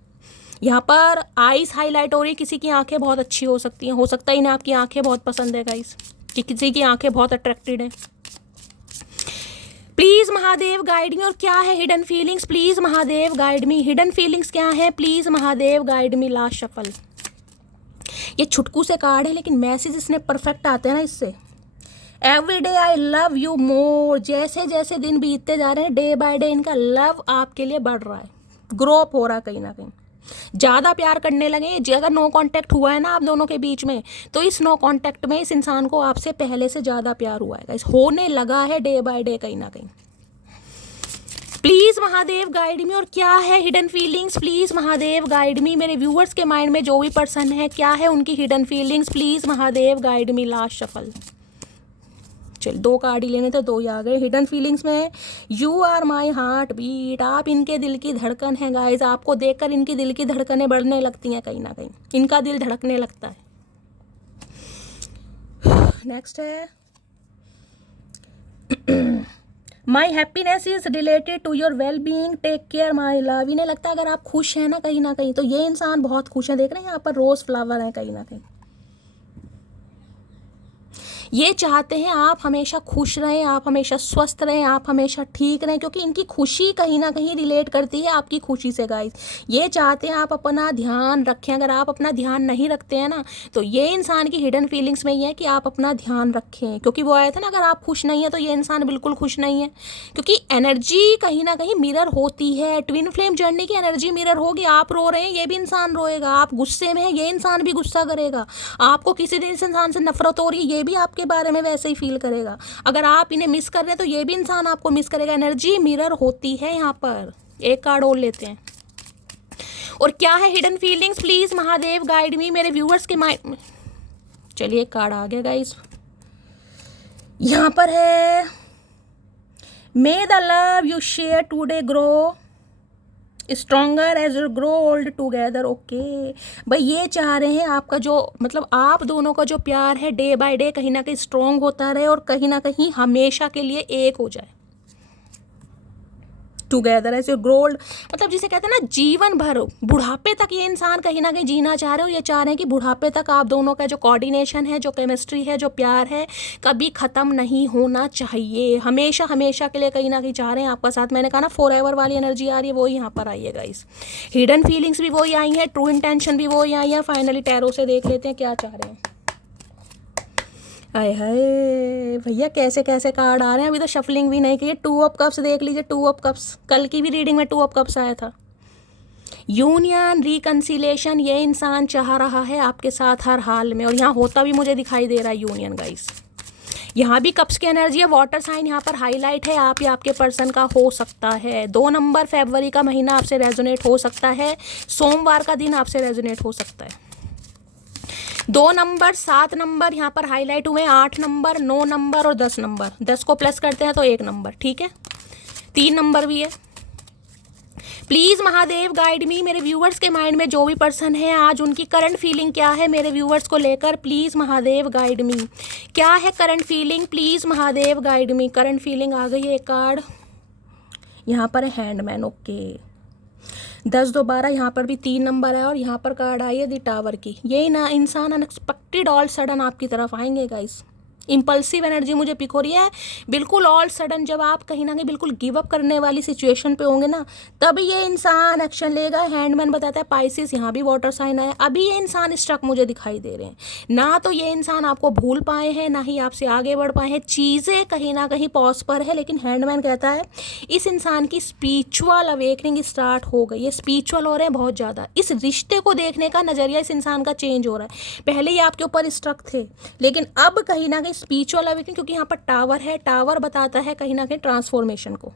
यहाँ पर आइस हाईलाइट हो रही, किसी की आंखें बहुत अच्छी हो सकती हैं, हो सकता है इन्हें आपकी आंखें बहुत पसंद है गाइस, कि किसी की आंखें बहुत अट्रैक्टेड हैं। प्लीज़ महादेव गाइड मी। और क्या है hidden feelings, please Mahadev guide me. Hidden feelings क्या है, please Mahadev guide me. Last shuffle. ये छुटकू से कार्ड है, लेकिन मैसेज इसने परफेक्ट आते हैं ना इससे। Every day I love you मोर। जैसे जैसे दिन बीतते जा रहे हैं, डे बाय डे इनका लव आपके लिए बढ़ रहा है, ग्रो अप हो रहा है कहीं ना कहीं, ज़्यादा प्यार करने लगे। अगर नो कांटेक्ट हुआ है ना आप दोनों के बीच में, तो इस नो कांटेक्ट में इस इंसान को आपसे पहले से ज़्यादा प्यार हुआ है, इस होने लगा है डे बाय डे कहीं ना कहीं। प्लीज महादेव गाइड मी। और क्या है hidden feelings, please Mahadev guide मी। मेरे व्यूअर्स के माइंड में जो भी पर्सन है, क्या है उनकी hidden feelings, please Mahadev guide me. Last shuffle. चल 2 कार्ड ही लेने थे, 2 ही आ गए। हिडन फीलिंग्स में you are my heartbeat, आप इनके दिल की धड़कन है गाइज। आपको देखकर इनकी दिल की धड़कनें बढ़ने लगती हैं, कहीं ना कहीं इनका दिल धड़कने लगता है। नेक्स्ट है my happiness is related to your well being, take care my love. इन्हें लगता है अगर आप खुश हैं ना कहीं तो ये इंसान बहुत खुश है। देख रहे हैं यहाँ पर रोज फ्लावर है कहीं ना कहीं। ये चाहते हैं आप हमेशा खुश रहें, आप हमेशा स्वस्थ रहें, आप हमेशा ठीक रहें, क्योंकि इनकी खुशी कहीं ना कहीं रिलेट करती है आपकी खुशी से गाइस। ये चाहते हैं आप अपना ध्यान रखें। अगर आप अपना ध्यान नहीं रखते हैं ना, तो ये इंसान की हिडन फीलिंग्स में ये है कि आप अपना ध्यान रखें, क्योंकि वो आया था ना, अगर आप खुश नहीं है तो ये इंसान बिल्कुल खुश नहीं है, क्योंकि एनर्जी कहीं ना कहीं मिरर होती है। ट्विन फ्लेम जर्नी की एनर्जी मिरर होगी। आप रो रहे हैं, ये भी इंसान रोएगा। आप गुस्से में हैं, ये इंसान भी गुस्सा करेगा। आपको किसी दिन इस इंसान से नफरत हो रही है, ये भी आपके बारे में वैसे ही फील करेगा। अगर आप इन्हें मिस कर रहे हैं तो ये भी इंसान आपको मिस करेगा। एनर्जी मिरर होती है यहाँ पर। एक कार्ड और लेते हैं। और क्या है hidden feelings, please Mahadev guide मी। मेरे व्यूअर्स के माइंड में चलिए एक कार्ड आ गया गाइस। यहाँ पर है may the love you share today grow stronger as you grow old together. Okay भाई, ये चाह रहे हैं आपका जो मतलब आप दोनों का जो प्यार है डे बाय डे कहीं ना कहीं स्ट्रॉन्ग होता रहे और कहीं ना कहीं हमेशा के लिए एक हो जाए। Together as you grow old, मतलब जिसे कहते हैं ना जीवन भर, बुढ़ापे तक ये इंसान कहीं ना कहीं जीना चाह रहे हो। ये चाह रहे हैं कि बुढ़ापे तक आप दोनों का जो कोऑर्डिनेशन है, जो केमिस्ट्री है, जो प्यार है, कभी ख़त्म नहीं होना चाहिए। हमेशा हमेशा के लिए कहीं ना कहीं चाह रहे हैं आपका साथ। मैंने कहा ना फॉरएवर वाली एनर्जी आ रही है, वो यहाँ पर आई है गाइस। हिडन फीलिंग्स भी वही आई है, ट्रू इंटेंशन भी वही आई है। फाइनली टैरो से देख लेते हैं क्या चाह रहे हैं। आए हाय भैया, कैसे कैसे कार्ड आ रहे हैं। अभी तो शफलिंग भी नहीं की। 2 ऑफ कप्स देख लीजिए, 2 ऑफ कप्स। कल की भी रीडिंग में 2 ऑफ कप्स आया था। यूनियन, रिकंसिलेशन, ये इंसान चाह रहा है आपके साथ हर हाल में, और यहाँ होता भी मुझे दिखाई दे रहा है यूनियन गाइस। यहाँ भी कप्स की एनर्जी है। वाटर साइन यहाँ पर हाईलाइट है। आप या आपके पर्सन का हो सकता है 2 नंबर फरवरी का महीना आपसे रेजोनेट हो सकता है। सोमवार का दिन आपसे रेजोनेट हो सकता है। 2 नंबर, 7 नंबर यहाँ पर हाईलाइट हुए, 8 नंबर, 9 नंबर और 10 नंबर। 10 को प्लस करते हैं तो 1 नंबर, ठीक है। 3 नंबर भी है। प्लीज़ महादेव गाइड मी। मेरे व्यूवर्स के माइंड में जो भी पर्सन है आज उनकी करंट फीलिंग क्या है मेरे व्यूवर्स को लेकर, प्लीज़ महादेव गाइड मी। क्या है current feeling, please Mahadev guide me. Current feeling आ गई है। एक कार्ड यहाँ पर है हैंडमैन। ओके 10 2 12, यहाँ पर भी 3 नंबर है, और यहाँ पर कार्ड आई है दी टावर की। ये ना इंसान अनएक्सपेक्टेड ऑल सडन आपकी तरफ आएंगे गाइस। इम्पल्सिव एनर्जी मुझे पिक हो रही है बिल्कुल ऑल सडन। जब आप कहीं ना कहीं बिल्कुल गिव अप करने वाली सिचुएशन पे होंगे ना, तब ये इंसान एक्शन लेगा। हैंडमैन बताता है पाइसिस, यहाँ भी वाटर साइन आया। अभी ये इंसान स्ट्रक मुझे दिखाई दे रहे हैं ना, तो ये इंसान आपको भूल पाए हैं ना ही आपसे आगे बढ़ पाए हैं। चीज़ें कहीं ना कहीं पॉज पर है, लेकिन हैंडमैन कहता है इस इंसान की स्पिरिचुअल अवेकनिंग स्टार्ट हो गई है। स्पिरिचुअल हो रहे हैं बहुत ज़्यादा। इस रिश्ते को देखने का नज़रिया इस इंसान का चेंज हो रहा है। पहले ये आपके ऊपर स्ट्रक थे, लेकिन अब कहीं ना कहीं स्पिरिचुअल अवेकनिंग, क्योंकि यहाँ पर टावर है। टावर बताता है कहीं ना कहीं ट्रांसफॉर्मेशन को।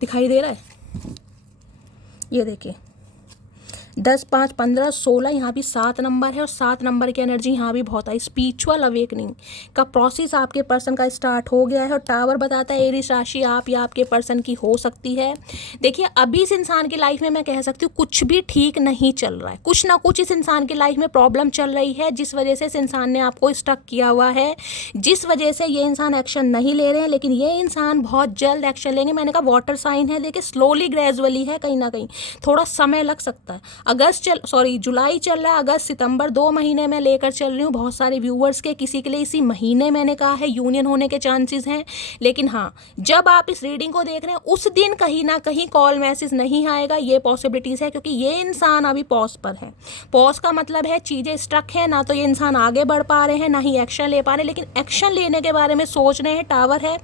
दिखाई दे रहा है, ये देखिए 10 5 15 16, यहाँ भी 7 नंबर है, और 7 नंबर की एनर्जी यहाँ भी बहुत आई। स्पिरिचुअल अवेकनिंग का प्रोसेस आपके पर्सन का स्टार्ट हो गया है, और टावर बताता है एरीज राशि आप या आपके पर्सन की हो सकती है। देखिए अभी इस इंसान की लाइफ में मैं कह सकती हूँ कुछ भी ठीक नहीं चल रहा है। कुछ ना कुछ इस इंसान की लाइफ में प्रॉब्लम चल रही है, जिस वजह से इस इंसान ने आपको स्टक किया हुआ है, जिस वजह से ये इंसान एक्शन नहीं ले रहे हैं। लेकिन ये इंसान बहुत जल्द एक्शन लेंगे। मैंने कहा वाटर साइन है, देखिए स्लोली ग्रेजुअली है, कहीं ना कहीं थोड़ा समय लग सकता है। जुलाई चल रहा है, अगस्त सितंबर 2 महीने में लेकर चल रही हूँ बहुत सारे व्यूवर्स के। किसी के लिए इसी महीने मैंने कहा है यूनियन होने के चांसेस हैं। लेकिन हाँ, जब आप इस रीडिंग को देख रहे हैं उस दिन कहीं ना कहीं कॉल मैसेज नहीं आएगा, ये पॉसिबिलिटीज़ है, क्योंकि ये इंसान अभी पॉज पर है। पॉज का मतलब है चीज़ें स्ट्रक है, ना तो ये इंसान आगे बढ़ पा रहे हैं ना ही एक्शन ले पा रहे हैं, लेकिन एक्शन लेने के बारे में सोच रहे हैं। टावर है,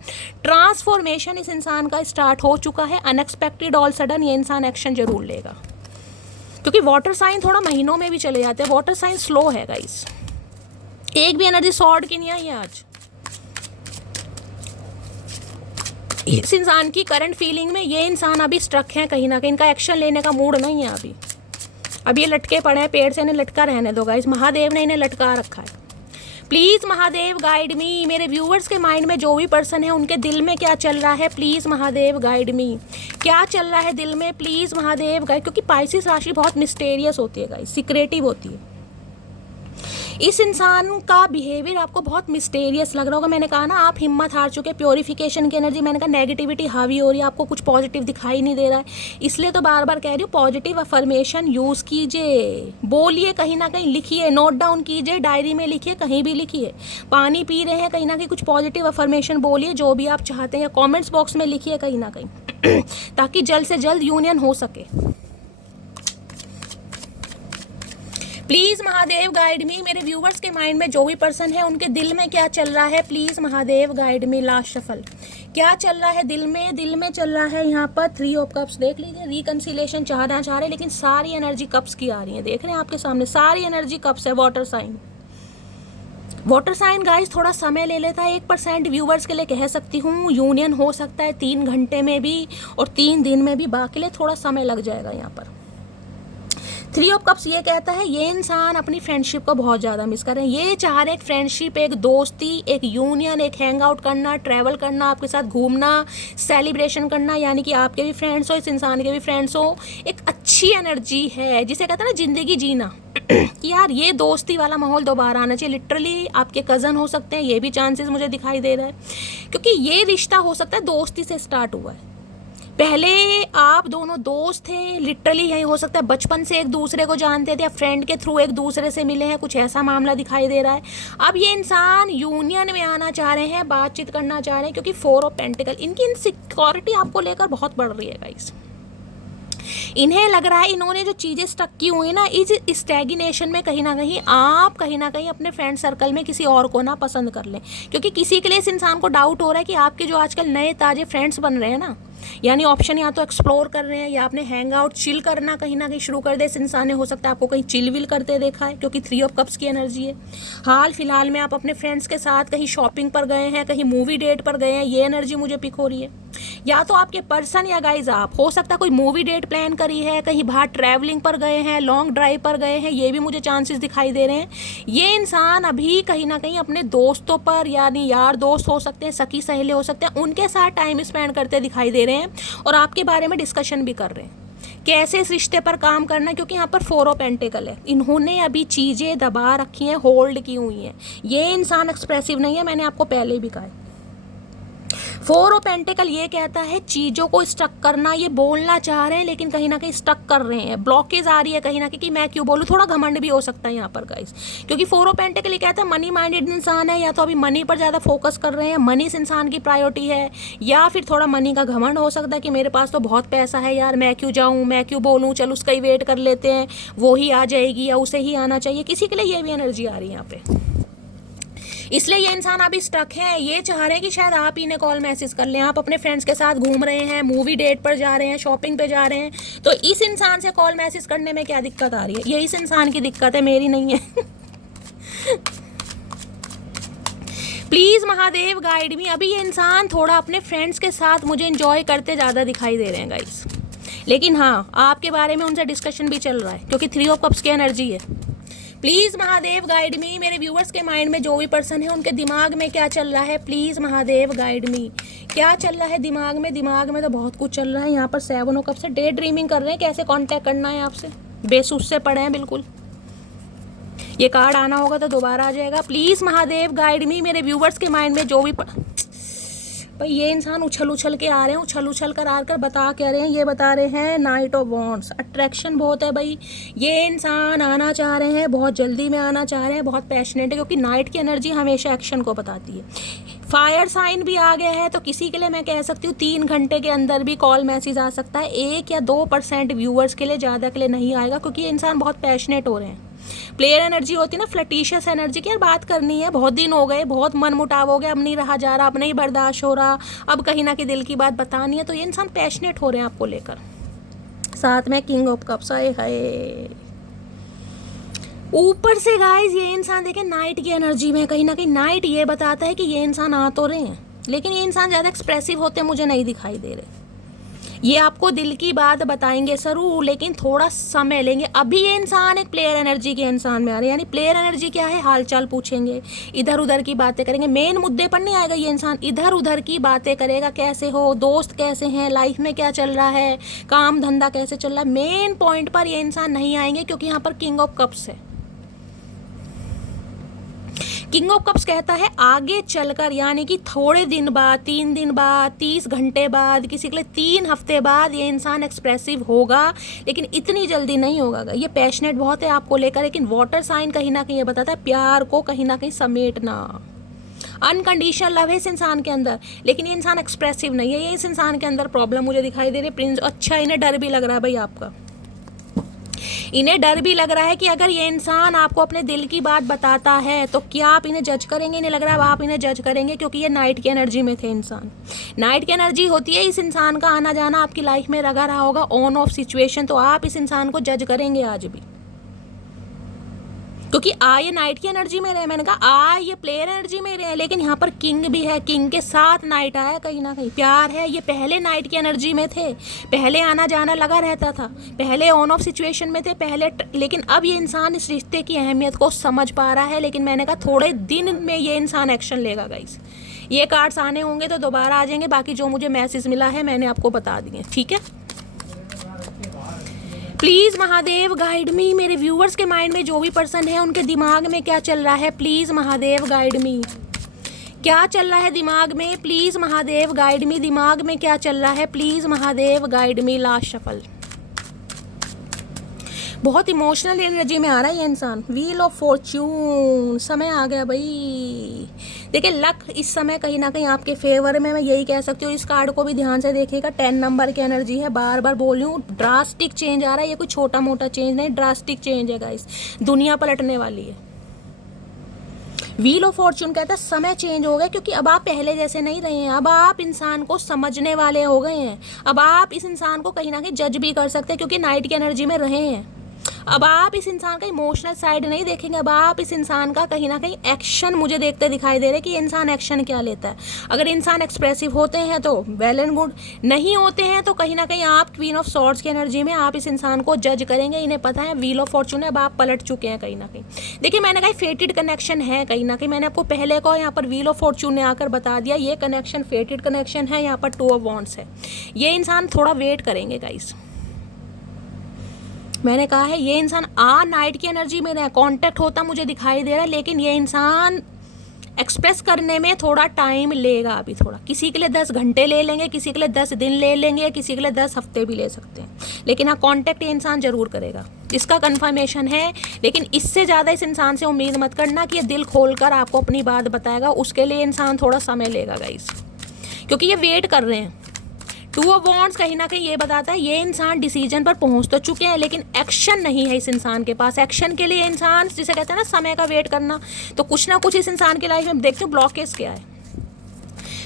ट्रांसफॉर्मेशन इस इंसान का स्टार्ट हो चुका है। अनएक्सपेक्टेड ऑल सडन ये इंसान एक्शन जरूर लेगा, क्योंकि वाटर साइन थोड़ा महीनों में भी चले जाते हैं। वाटर साइन स्लो है गाइस। एक भी एनर्जी सॉर्ड की नहीं आई है आज। इस इंसान की करंट फीलिंग में ये इंसान अभी स्ट्रक है कहीं ना कहीं, इनका एक्शन लेने का मूड नहीं है अभी। अब ये लटके पड़े हैं पेड़ से, इन्हें लटका रहने दो गाइस, महादेव ने इन्हें लटका रखा है। प्लीज़ महादेव गाइड मी, मेरे व्यूवर्स के माइंड में जो भी पर्सन है उनके दिल में क्या चल रहा है, प्लीज़ महादेव गाइड मी, क्या चल रहा है दिल में, प्लीज़ महादेव गाइड। क्योंकि पाइसिस राशि बहुत मिस्टेरियस होती है गाइस, सीक्रेटिव होती है। इस इंसान का बिहेवियर आपको बहुत मिस्टेरियस लग रहा होगा। मैंने कहा ना आप हिम्मत हार चुके, प्योरीफिकेशन की एनर्जी, मैंने कहा नेगेटिविटी हावी हो रही है, आपको कुछ पॉजिटिव दिखाई नहीं दे रहा है, इसलिए तो बार बार कह रही हूँ पॉजिटिव अफर्मेशन यूज़ कीजिए, बोलिए, कहीं ना कहीं लिखिए, नोट डाउन कीजिए, डायरी में लिखिए, कहीं भी लिखिए। पानी पी रहे हैं कहीं ना कहीं कुछ पॉजिटिव अफर्मेशन बोलिए, जो भी आप चाहते हैं कॉमेंट्स बॉक्स में लिखिए कहीं ना कहीं ताकि जल्द से जल्द यूनियन हो सके। प्लीज़ महादेव गाइड मी, मेरे व्यूवर्स के माइंड में जो भी पर्सन है उनके दिल में क्या चल रहा है, please Mahadev guide me. Last shuffle, क्या चल रहा है दिल में? दिल में चल रहा है यहाँ पर 3 ऑफ कप्स, देख लीजिए, रिकन्सिलेशन चाहना चाह रहे हैं, लेकिन सारी एनर्जी कप्स की आ रही है, देख रहे हैं आपके सामने सारी एनर्जी कप्स है। Water sign, water sign guys थोड़ा समय ले लेता है, 1% व्यूवर्स के लिए कह सकती हूँ यूनियन हो सकता है 3 घंटे में भी और 3 दिन में भी, बाकी लिए थोड़ा समय लग जाएगा यहाँ पर। 3 ऑफ कप्स ये कहता है ये इंसान अपनी फ्रेंडशिप को बहुत ज़्यादा मिस कर रहे हैं, ये चाह रहे हैं एक फ्रेंडशिप, एक दोस्ती, एक यूनियन, एक हैंग आउट करना, ट्रैवल करना, आपके साथ घूमना, सेलिब्रेशन करना, यानी कि आपके भी फ्रेंड्स हो, इस इंसान के भी फ्रेंड्स हो। एक अच्छी एनर्जी है जिसे कहते हैं ना ज़िंदगी जीना कि यार ये दोस्ती वाला माहौल दोबारा आना चाहिए। लिटरली आपके कज़न हो सकते हैं, ये भी चांसेस मुझे दिखाई दे रहा है, क्योंकि ये रिश्ता हो सकता है दोस्ती से स्टार्ट हुआ है। पहले आप दोनों दोस्त थे, लिटरली यही हो सकता है बचपन से एक दूसरे को जानते थे या फ्रेंड के थ्रू एक दूसरे से मिले हैं, कुछ ऐसा मामला दिखाई दे रहा है। अब ये इंसान यूनियन में आना चाह रहे हैं, बातचीत करना चाह रहे हैं, क्योंकि 4 ऑफ पेंटिकल, इनकी इनसिक्योरिटी आपको लेकर बहुत बढ़ रही है गाइस। इन्हें लग रहा है इन्होंने जो चीज़ें स्टक की हुई ना इस स्टैग्नेशन में, कहीं ना कहीं अपने फ्रेंड सर्कल में किसी और को ना पसंद कर लें, क्योंकि किसी के लिए इस इंसान को डाउट हो रहा है कि आपके जो आजकल नए ताज़े फ्रेंड्स बन रहे हैं ना, यानी ऑप्शन या तो एक्सप्लोर कर रहे हैं या आपने हैंग आउट चिल करना कहीं ना कहीं शुरू कर दे। इस इंसान ने हो सकता है आपको कहीं चिल विल करते देखा है, क्योंकि 3 ऑफ कप्स की एनर्जी है। हाल फिलहाल में आप अपने फ्रेंड्स के साथ कहीं शॉपिंग पर गए हैं, कहीं मूवी डेट पर गए हैं, ये एनर्जी मुझे पिक हो रही है। या तो आपके पर्सन या गाइज आप, हो सकता है कोई मूवी डेट प्लान करी है, कहीं बाहर ट्रैवलिंग पर गए हैं, लॉन्ग ड्राइव पर गए हैं, ये भी मुझे चांसेस दिखाई दे रहे हैं। ये इंसान अभी कहीं ना कहीं अपने दोस्तों पर, यानी यार दोस्त हो सकते हैं, सखी सहेले हो सकते हैं, उनके साथ टाइम स्पेंड करते दिखाई दे रहे हैं और आपके बारे में डिस्कशन भी कर रहे हैं कैसे इस रिश्ते पर काम करना है, क्योंकि यहाँ पर 4 ऑफ पेंटिकल है। इन्होंने अभी चीज़ें दबा रखी हैं, होल्ड की हुई हैं। ये इंसान एक्सप्रेसिव नहीं है, मैंने आपको पहले भी कहा है। 4 ऑफ पेंटिकल ये कहता है चीज़ों को स्टक करना, ये बोलना चाह रहे हैं लेकिन कहीं ना कहीं स्टक कर रहे हैं, ब्लॉकेज आ रही है कहीं ना कहीं कि मैं क्यों बोलूँ, थोड़ा घमंड भी हो सकता है यहाँ पर गाइस, क्योंकि 4 ऑफ पेंटिकल ये कहता है मनी माइंडेड इंसान है, या तो अभी मनी पर ज़्यादा फोकस कर रहे हैं, मनी इस इंसान की प्रायोरिटी है, या फिर थोड़ा मनी का घमंड हो सकता है कि मेरे पास तो बहुत पैसा है यार, मैं क्यों जाऊँ, मैं क्यों बोलूँ, चल उसका ही वेट कर लेते हैं, वो ही आ जाएगी या उसे ही आना चाहिए, किसी के लिए ये भी एनर्जी आ रही है यहाँ पे। इसलिए ये इंसान अभी स्टक है, ये चाह रहे हैं कि शायद आप ही ने कॉल मैसेज कर लें, आप अपने फ्रेंड्स के साथ घूम रहे हैं, मूवी डेट पर जा रहे हैं, शॉपिंग पे जा रहे हैं, तो इस इंसान से कॉल मैसेज करने में क्या दिक्कत आ रही है? ये इस इंसान की दिक्कत है, मेरी नहीं है। प्लीज़ महादेव गाइड मी। अभी ये इंसान थोड़ा अपने फ्रेंड्स के साथ मुझे एंजॉय करते ज़्यादा दिखाई दे रहे हैं गाइस, लेकिन हाँ आपके बारे में उनसे डिस्कशन भी चल रहा है, क्योंकि 3 ऑफ कप्स की एनर्जी है। प्लीज़ महादेव गाइड मी, मेरे व्यूवर्स के माइंड में जो भी पर्सन है उनके दिमाग में क्या चल रहा है, प्लीज़ महादेव गाइड मी, क्या चल रहा है दिमाग में? दिमाग में तो बहुत कुछ चल रहा है। यहाँ पर 7 ऑफ कप्स से डे ड्रीमिंग कर रहे हैं, कैसे कांटेक्ट करना है आपसे, बेसुस से पड़े हैं बिल्कुल। ये कार्ड आना होगा तो दोबारा आ जाएगा। प्लीज़ महादेव गाइड मी, मेरे व्यूवर्स के माइंड में जो भी भाई ये इंसान उछल के आ रहे हैं, उछल कर आकर बता क्या रहे हैं, ये बता रहे हैं नाइट ऑफ वॉन्ड्स, अट्रैक्शन बहुत है भाई। ये इंसान आना चाह रहे हैं, बहुत जल्दी में आना चाह रहे हैं, बहुत पैशनेट है, क्योंकि नाइट की एनर्जी हमेशा एक्शन को बताती है। फायर साइन भी आ गया है, तो किसी के लिए मैं कह सकती हूँ 3 घंटे के अंदर भी कॉल मैसेज आ सकता है। 1 या 2% व्यूवर्स के लिए, ज़्यादा के लिए नहीं आएगा, क्योंकि ये इंसान बहुत पैशनेट हो रहे हैं। प्लेयर एनर्जी होती है ना, फ्लटिशियस एनर्जी की, यार बात करनी है, बहुत दिन हो गए, बहुत मन मुटाव हो गया, अब नहीं रहा जा रहा, अब नहीं बर्दाश्त हो रहा, अब कहीं ना कहीं दिल की बात बतानी है, तो ये इंसान पैशनेट हो रहे हैं आपको लेकर। साथ में किंग ऑफ कप्स आए है ऊपर से गाइस। ये इंसान देखें नाइट की एनर्जी में, कहीं ना कहीं नाइट ये बताता है कि ये इंसान आ तो रहे हैं, लेकिन ये इंसान ज़्यादा एक्सप्रेसिव होते मुझे नहीं दिखाई दे रहे। ये आपको दिल की बात बताएंगे ज़रूर, लेकिन थोड़ा समय लेंगे। अभी ये इंसान एक प्लेयर एनर्जी के इंसान में आ रहे हैं। यानी प्लेयर एनर्जी क्या है, हालचाल पूछेंगे, इधर उधर की बातें करेंगे, मेन मुद्दे पर नहीं आएगा। ये इंसान इधर उधर की बातें करेगा, कैसे हो, दोस्त कैसे हैं, लाइफ में क्या चल रहा है, काम धंधा कैसे चल रहा है, मेन पॉइंट पर ये इंसान नहीं आएंगे, क्योंकि यहाँ पर किंग ऑफ कप्स है। किंग ऑफ कप्स कहता है आगे चलकर, यानी कि थोड़े दिन बाद, 3 दिन बाद, 30 घंटे बाद, किसी के लिए 3 हफ्ते बाद ये इंसान एक्सप्रेसिव होगा, लेकिन इतनी जल्दी नहीं होगा। ये पैशनेट बहुत है आपको लेकर, लेकिन वाटर साइन कहीं ना कहीं ये बताता है प्यार को कहीं ना कहीं समेटना, अनकंडीशनल लव है इस इंसान के अंदर, लेकिन ये इंसान एक्सप्रेसिव नहीं है। ये इस इंसान के अंदर प्रॉब्लम मुझे दिखाई दे रही है। प्रिंस, अच्छा इन्हें डर भी लग रहा है भाई आपका, इन्हें डर भी लग रहा है कि अगर ये इंसान आपको अपने दिल की बात बताता है तो क्या आप इन्हें जज करेंगे। इन्हें लग रहा है आप इन्हें जज करेंगे, क्योंकि ये नाइट की एनर्जी में थे इंसान। नाइट की एनर्जी होती है, इस इंसान का आना जाना आपकी लाइफ में लगा रहा होगा, ऑन ऑफ सिचुएशन, तो आप इस इंसान को जज करेंगे आज भी, क्योंकि ये नाइट की एनर्जी में रहे। मैंने कहा ये प्लेयर एनर्जी में रहे, लेकिन यहाँ पर किंग भी है, किंग के साथ नाइट आया, कहीं ना कहीं प्यार है। ये पहले नाइट की एनर्जी में थे, पहले आना जाना लगा रहता था, पहले ऑन ऑफ सिचुएशन में थे पहले, लेकिन अब ये इंसान इस रिश्ते की अहमियत को समझ पा रहा है। लेकिन मैंने कहा थोड़े दिन में ये इंसान एक्शन लेगा गाइस। ये कार्ड्स आने होंगे तो दोबारा आ जाएंगे, बाकी जो मुझे मैसेज मिला है मैंने आपको बता दिए, ठीक है। प्लीज़ महादेव गाइड मी, मेरे व्यूवर्स के माइंड में जो भी पर्सन है उनके दिमाग में क्या चल रहा है, प्लीज़ महादेव गाइड मी। क्या चल रहा है दिमाग में, प्लीज़ महादेव गाइड मी। दिमाग में क्या चल रहा है, please Mahadev guide me. Last shuffle, बहुत इमोशनल एनर्जी में आ रहा है ये इंसान। व्हील ऑफ फॉर्च्यून, समय आ गया भाई। देखिए लक इस समय कहीं ना कहीं आपके फेवर में, मैं यही कह सकती हूँ। इस कार्ड को भी ध्यान से देखिएगा, 10 नंबर की एनर्जी है। बार बार बोल रही हूँ, ड्रास्टिक चेंज आ रहा है। ये कोई छोटा मोटा चेंज नहीं, ड्रास्टिक चेंज है गाइस। दुनिया पलटने वाली है। व्हील ऑफ फॉर्च्यून कहता है समय चेंज हो गया, क्योंकि अब आप पहले जैसे नहीं रहे हैं। अब आप इंसान को समझने वाले हो गए हैं। अब आप इस इंसान को कहीं ना कहीं जज भी कर सकते हैं, क्योंकि नाइट की एनर्जी में रहे हैं। अब आप इस इंसान का इमोशनल साइड नहीं देखेंगे, अब आप इस इंसान का कहीं ना कहीं एक्शन मुझे देखते दिखाई दे रहे हैं कि इंसान एक्शन क्या लेता है। अगर इंसान एक्सप्रेसिव होते हैं तो वेल एंड गुड, नहीं होते हैं तो कहीं ना कहीं आप क्वीन ऑफ सॉर्ड्स की एनर्जी में आप इस इंसान को जज करेंगे। इन्हें पता है व्हील ऑफ फॉर्च्यून है, अब आप पलट चुके हैं कहीं ना कहीं। देखिए मैंने कहा फेटेड कनेक्शन है कहीं ना कहीं, मैंने आपको पहले कहा, यहाँ पर व्हील ऑफ फॉर्च्यून ने आकर बता दिया ये कनेक्शन फेटेड कनेक्शन है। यहाँ पर 2 ऑफ वॉन्ड्स है। ये इंसान थोड़ा वेट करेंगे गाइस। मैंने कहा है ये इंसान नाइट की एनर्जी में कांटेक्ट होता मुझे दिखाई दे रहा है, लेकिन ये इंसान एक्सप्रेस करने में थोड़ा टाइम लेगा अभी थोड़ा। किसी के लिए 10 घंटे ले लेंगे, किसी के लिए 10 दिन ले लेंगे, किसी के लिए 10 हफ्ते भी ले सकते हैं, लेकिन हाँ कांटेक्ट ये इंसान ज़रूर करेगा, इसका कन्फर्मेशन है। लेकिन इससे ज़्यादा इस इंसान से उम्मीद मत करना कि ये दिल खोल कर आपको अपनी बात बताएगा। उसके लिए इंसान थोड़ा समय लेगा गाइस, क्योंकि ये वेट कर रहे हैं। 2 ऑफ वॉन्ड्स कहीं ना कहीं ये बताता है ये इंसान डिसीजन पर पहुंच तो चुके हैं, लेकिन एक्शन नहीं है इस इंसान के पास। एक्शन के लिए इंसान, जिसे कहते हैं ना समय का वेट करना, तो कुछ ना कुछ इस इंसान की लाइफ में देखते हो ब्लॉकेज क्या है।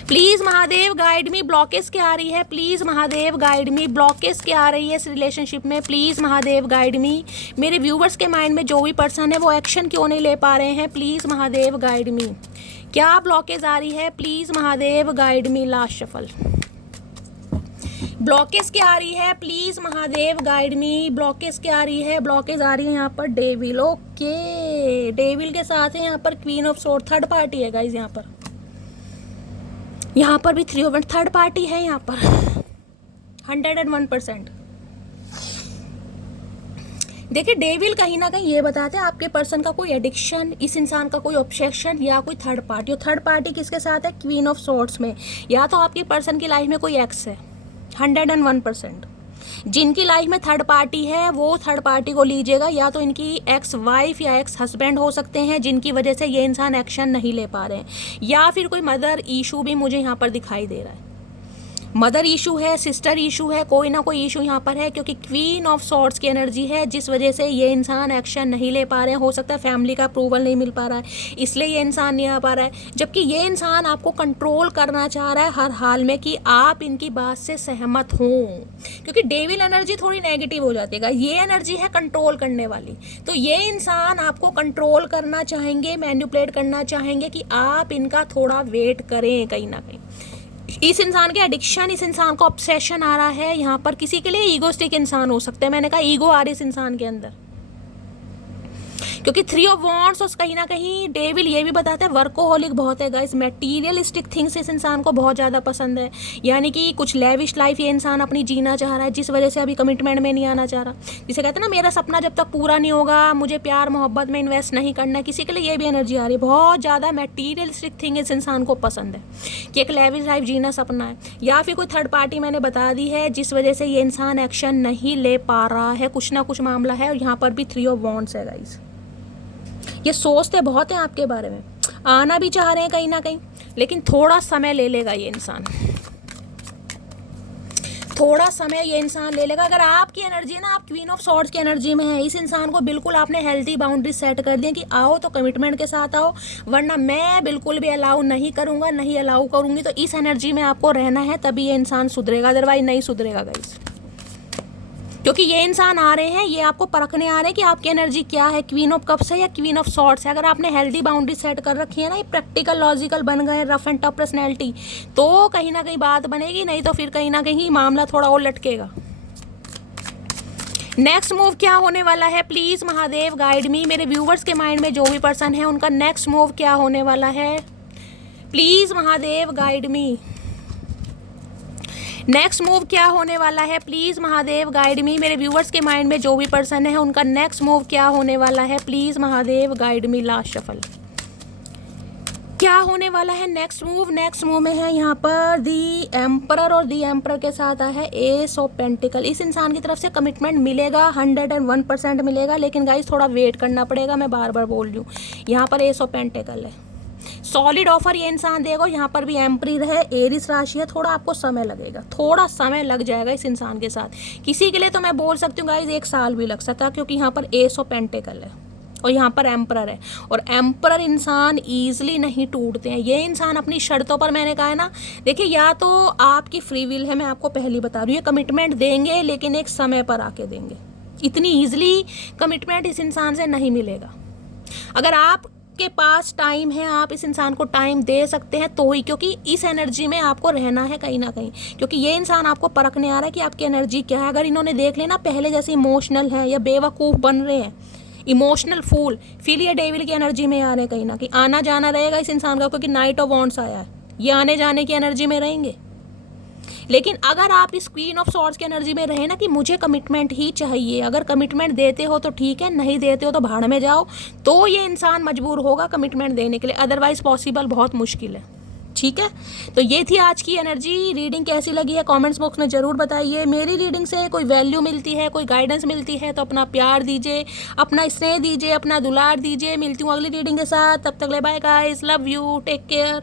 Please Mahadev guide me, blockage क्या आ रही है, please Mahadev guide me, blockage क्या आ रही है इस रिलेशनशिप में, प्लीज़ महादेव गाइड मी। मेरे व्यूवर्स के माइंड में जो भी पर्सन है वो एक्शन क्यों नहीं ले पा रहे हैं, प्लीज़ महादेव गाइड मी। क्या ब्लॉकेज आ रही है, please Mahadev guide me. Last shuffle, blockage क्या आ रही है, please Mahadev guide me. Blockage क्या आ रही है, ब्लॉकेज आ रही है यहाँ पर डेविल। ओके, डेविल के साथ है यहाँ पर queen of sword, third party है गाइज। यहाँ पर भी 3 ऑफ वॉन्ड्स, थर्ड पार्टी है यहाँ पर 101%। देखिए डेविल कहीं ना कहीं ये बताते हैं आपके पर्सन का कोई एडिक्शन, इस इंसान का कोई ऑब्सेशन या कोई थर्ड पार्टी। और थर्ड पार्टी किसके साथ है, क्वीन ऑफ सोर्ड्स में। या तो आपके पर्सन की लाइफ में कोई एक्स है 101%। जिनकी लाइफ में थर्ड पार्टी है वो थर्ड पार्टी को लीजिएगा, या तो इनकी एक्स वाइफ या एक्स हस्बैंड हो सकते हैं जिनकी वजह से ये इंसान एक्शन नहीं ले पा रहे हैं, या फिर कोई मदर इशू भी मुझे यहाँ पर दिखाई दे रहा है। मदर इशू है, सिस्टर इशू है, कोई ना कोई इशू यहाँ पर है, क्योंकि क्वीन ऑफ सॉर्ड्स की एनर्जी है, जिस वजह से ये इंसान एक्शन नहीं ले पा रहे हैं। हो सकता है फैमिली का अप्रूवल नहीं मिल पा रहा है, इसलिए ये इंसान नहीं आ पा रहा है। जबकि ये इंसान आपको कंट्रोल करना चाह रहा है हर हाल में कि आप इनकी बात से सहमत हों, क्योंकि डेविल एनर्जी थोड़ी नेगेटिव हो जाती है। ये एनर्जी है कंट्रोल करने वाली, तो ये इंसान आपको कंट्रोल करना चाहेंगे, मैनिपुलेट करना चाहेंगे कि आप इनका थोड़ा वेट करें कहीं ना कहीं। इस इंसान के एडिक्शन, इस इंसान को ऑब्सेशन आ रहा है यहाँ पर। किसी के लिए ईगोस्टिक इंसान हो सकते हैं, मैंने कहा ईगो आ रही है इस इंसान के अंदर, क्योंकि 3 ऑफ वॉन्ड्स और कहीं ना कहीं डेविल ये भी बताते हैं वर्कोहोलिक बहुत है गाइस। मटेरियलिस्टिक थिंग्स इस इंसान को बहुत ज़्यादा पसंद है, यानी कि कुछ लेविश लाइफ ये इंसान अपनी जीना चाह रहा है, जिस वजह से अभी कमिटमेंट में नहीं आना चाह रहा। जिसे कहते हैं ना, मेरा सपना जब तक पूरा नहीं होगा मुझे प्यार मोहब्बत में इन्वेस्ट नहीं करना है। किसी के लिए ये भी एनर्जी आ रही है, बहुत ज़्यादा मटेरियलिस्टिक थिंग इस इंसान को पसंद है कि एक लेविश लाइफ जीना सपना है, या फिर कोई थर्ड पार्टी मैंने बता दी है जिस वजह से ये इंसान एक्शन नहीं ले पा रहा है। कुछ ना कुछ मामला है, और यहाँ पर भी 3 ऑफ वॉन्ड्स है गाइस। ये सोचते बहुत हैं आपके बारे में, आना भी चाह रहे हैं कहीं ना कहीं, लेकिन थोड़ा समय ले लेगा ये इंसान, थोड़ा समय ये इंसान ले लेगा। अगर आपकी एनर्जी है ना, आप क्वीन ऑफ सॉर्ड्स की एनर्जी में है, इस इंसान को बिल्कुल आपने हेल्दी बाउंड्री सेट कर दी कि आओ तो कमिटमेंट के साथ आओ, वरना मैं बिल्कुल भी अलाउ नहीं करूँगा, नहीं अलाउ करूँगी। तो इस एनर्जी में आपको रहना है, तभी ये इंसान सुधरेगा, अदरवाइज नहीं सुधरेगा गाइस। क्योंकि ये इंसान आ रहे हैं, ये आपको परखने आ रहे हैं कि आपकी एनर्जी क्या है, क्वीन ऑफ कप्स है या क्वीन ऑफ सॉर्ड्स है। अगर आपने हेल्दी बाउंड्री सेट कर रखी है ना, ये प्रैक्टिकल लॉजिकल बन गए, रफ एंड टफ पर्सनैलिटी, तो कहीं ना कहीं बात बनेगी, नहीं तो फिर कहीं ना कहीं मामला थोड़ा और लटकेगा। नेक्स्ट मूव क्या होने वाला है, प्लीज़ महादेव गाइड मी। मेरे व्यूवर्स के माइंड में जो भी पर्सन है उनका नेक्स्ट मूव क्या होने वाला है, please Mahadev guide me. Next move क्या होने वाला है, प्लीज़ महादेव गाइड मी। मेरे व्यूवर्स के माइंड में जो भी पर्सन है उनका नेक्स्ट मूव क्या होने वाला है, please Mahadev guide me. Last shuffle क्या होने वाला है नेक्स्ट मूव। नेक्स्ट मूव में है यहाँ पर दी एम्परर, और दी एम्परर के साथ आया है एस ऑफ पेंटिकल। इस इंसान की तरफ से कमिटमेंट मिलेगा, 101% मिलेगा, लेकिन गाइस थोड़ा वेट करना पड़ेगा। मैं बार बार बोल रही हूँ, यहाँ पर एस ऑफ पेंटिकल है, सॉलिड ऑफर ये इंसान देगा। यहाँ पर भी एम्परर है, एरिस राशि है, थोड़ा आपको समय लगेगा, थोड़ा समय लग जाएगा इस इंसान के साथ। किसी के लिए तो मैं बोल सकती हूँ गाइस 1 साल भी लग सकता है, क्योंकि यहाँ पर एस ऑफ पेंटिकल है और यहाँ पर एम्परर है, और एम्परर इंसान ईजिली नहीं टूटते हैं। ये इंसान अपनी शर्तों पर, मैंने कहा है ना, देखिए या तो आपकी फ्री विल है, मैं आपको पहले बता रही हूँ, ये कमिटमेंट देंगे लेकिन एक समय पर आके देंगे। इतनी ईजिली कमिटमेंट इस इंसान से नहीं मिलेगा। अगर आप के पास टाइम है, आप इस इंसान को टाइम दे सकते हैं तो ही, क्योंकि इस एनर्जी में आपको रहना है कहीं ना कहीं, क्योंकि ये इंसान आपको परखने आ रहा है कि आपकी एनर्जी क्या है। अगर इन्होंने देख लेना पहले जैसे इमोशनल है या बेवकूफ़ बन रहे हैं, इमोशनल फूल, फिर ये डेविल की एनर्जी में आ रहे हैं कहीं ना कहीं। आना जाना रहेगा इस इंसान का, क्योंकि नाइट ऑफ वॉन्ड्स आया है, ये आने जाने की एनर्जी में रहेंगे। लेकिन अगर आप इस क्वीन ऑफ सॉर्ड्स की एनर्जी में रहे ना कि मुझे कमिटमेंट ही चाहिए, अगर कमिटमेंट देते हो तो ठीक है, नहीं देते हो तो भाड़ में जाओ, तो ये इंसान मजबूर होगा कमिटमेंट देने के लिए, अदरवाइज पॉसिबल बहुत मुश्किल है। ठीक है, तो ये थी आज की एनर्जी रीडिंग। कैसी लगी है कमेंट्स बॉक्स में ज़रूर बताइए। मेरी रीडिंग से कोई वैल्यू मिलती है, कोई गाइडेंस मिलती है तो अपना प्यार दीजिए, अपना स्नेह दीजिए, अपना दुलार दीजिए। मिलती हूँ अगली रीडिंग के साथ, तब तक ले bye guys, love you, take care.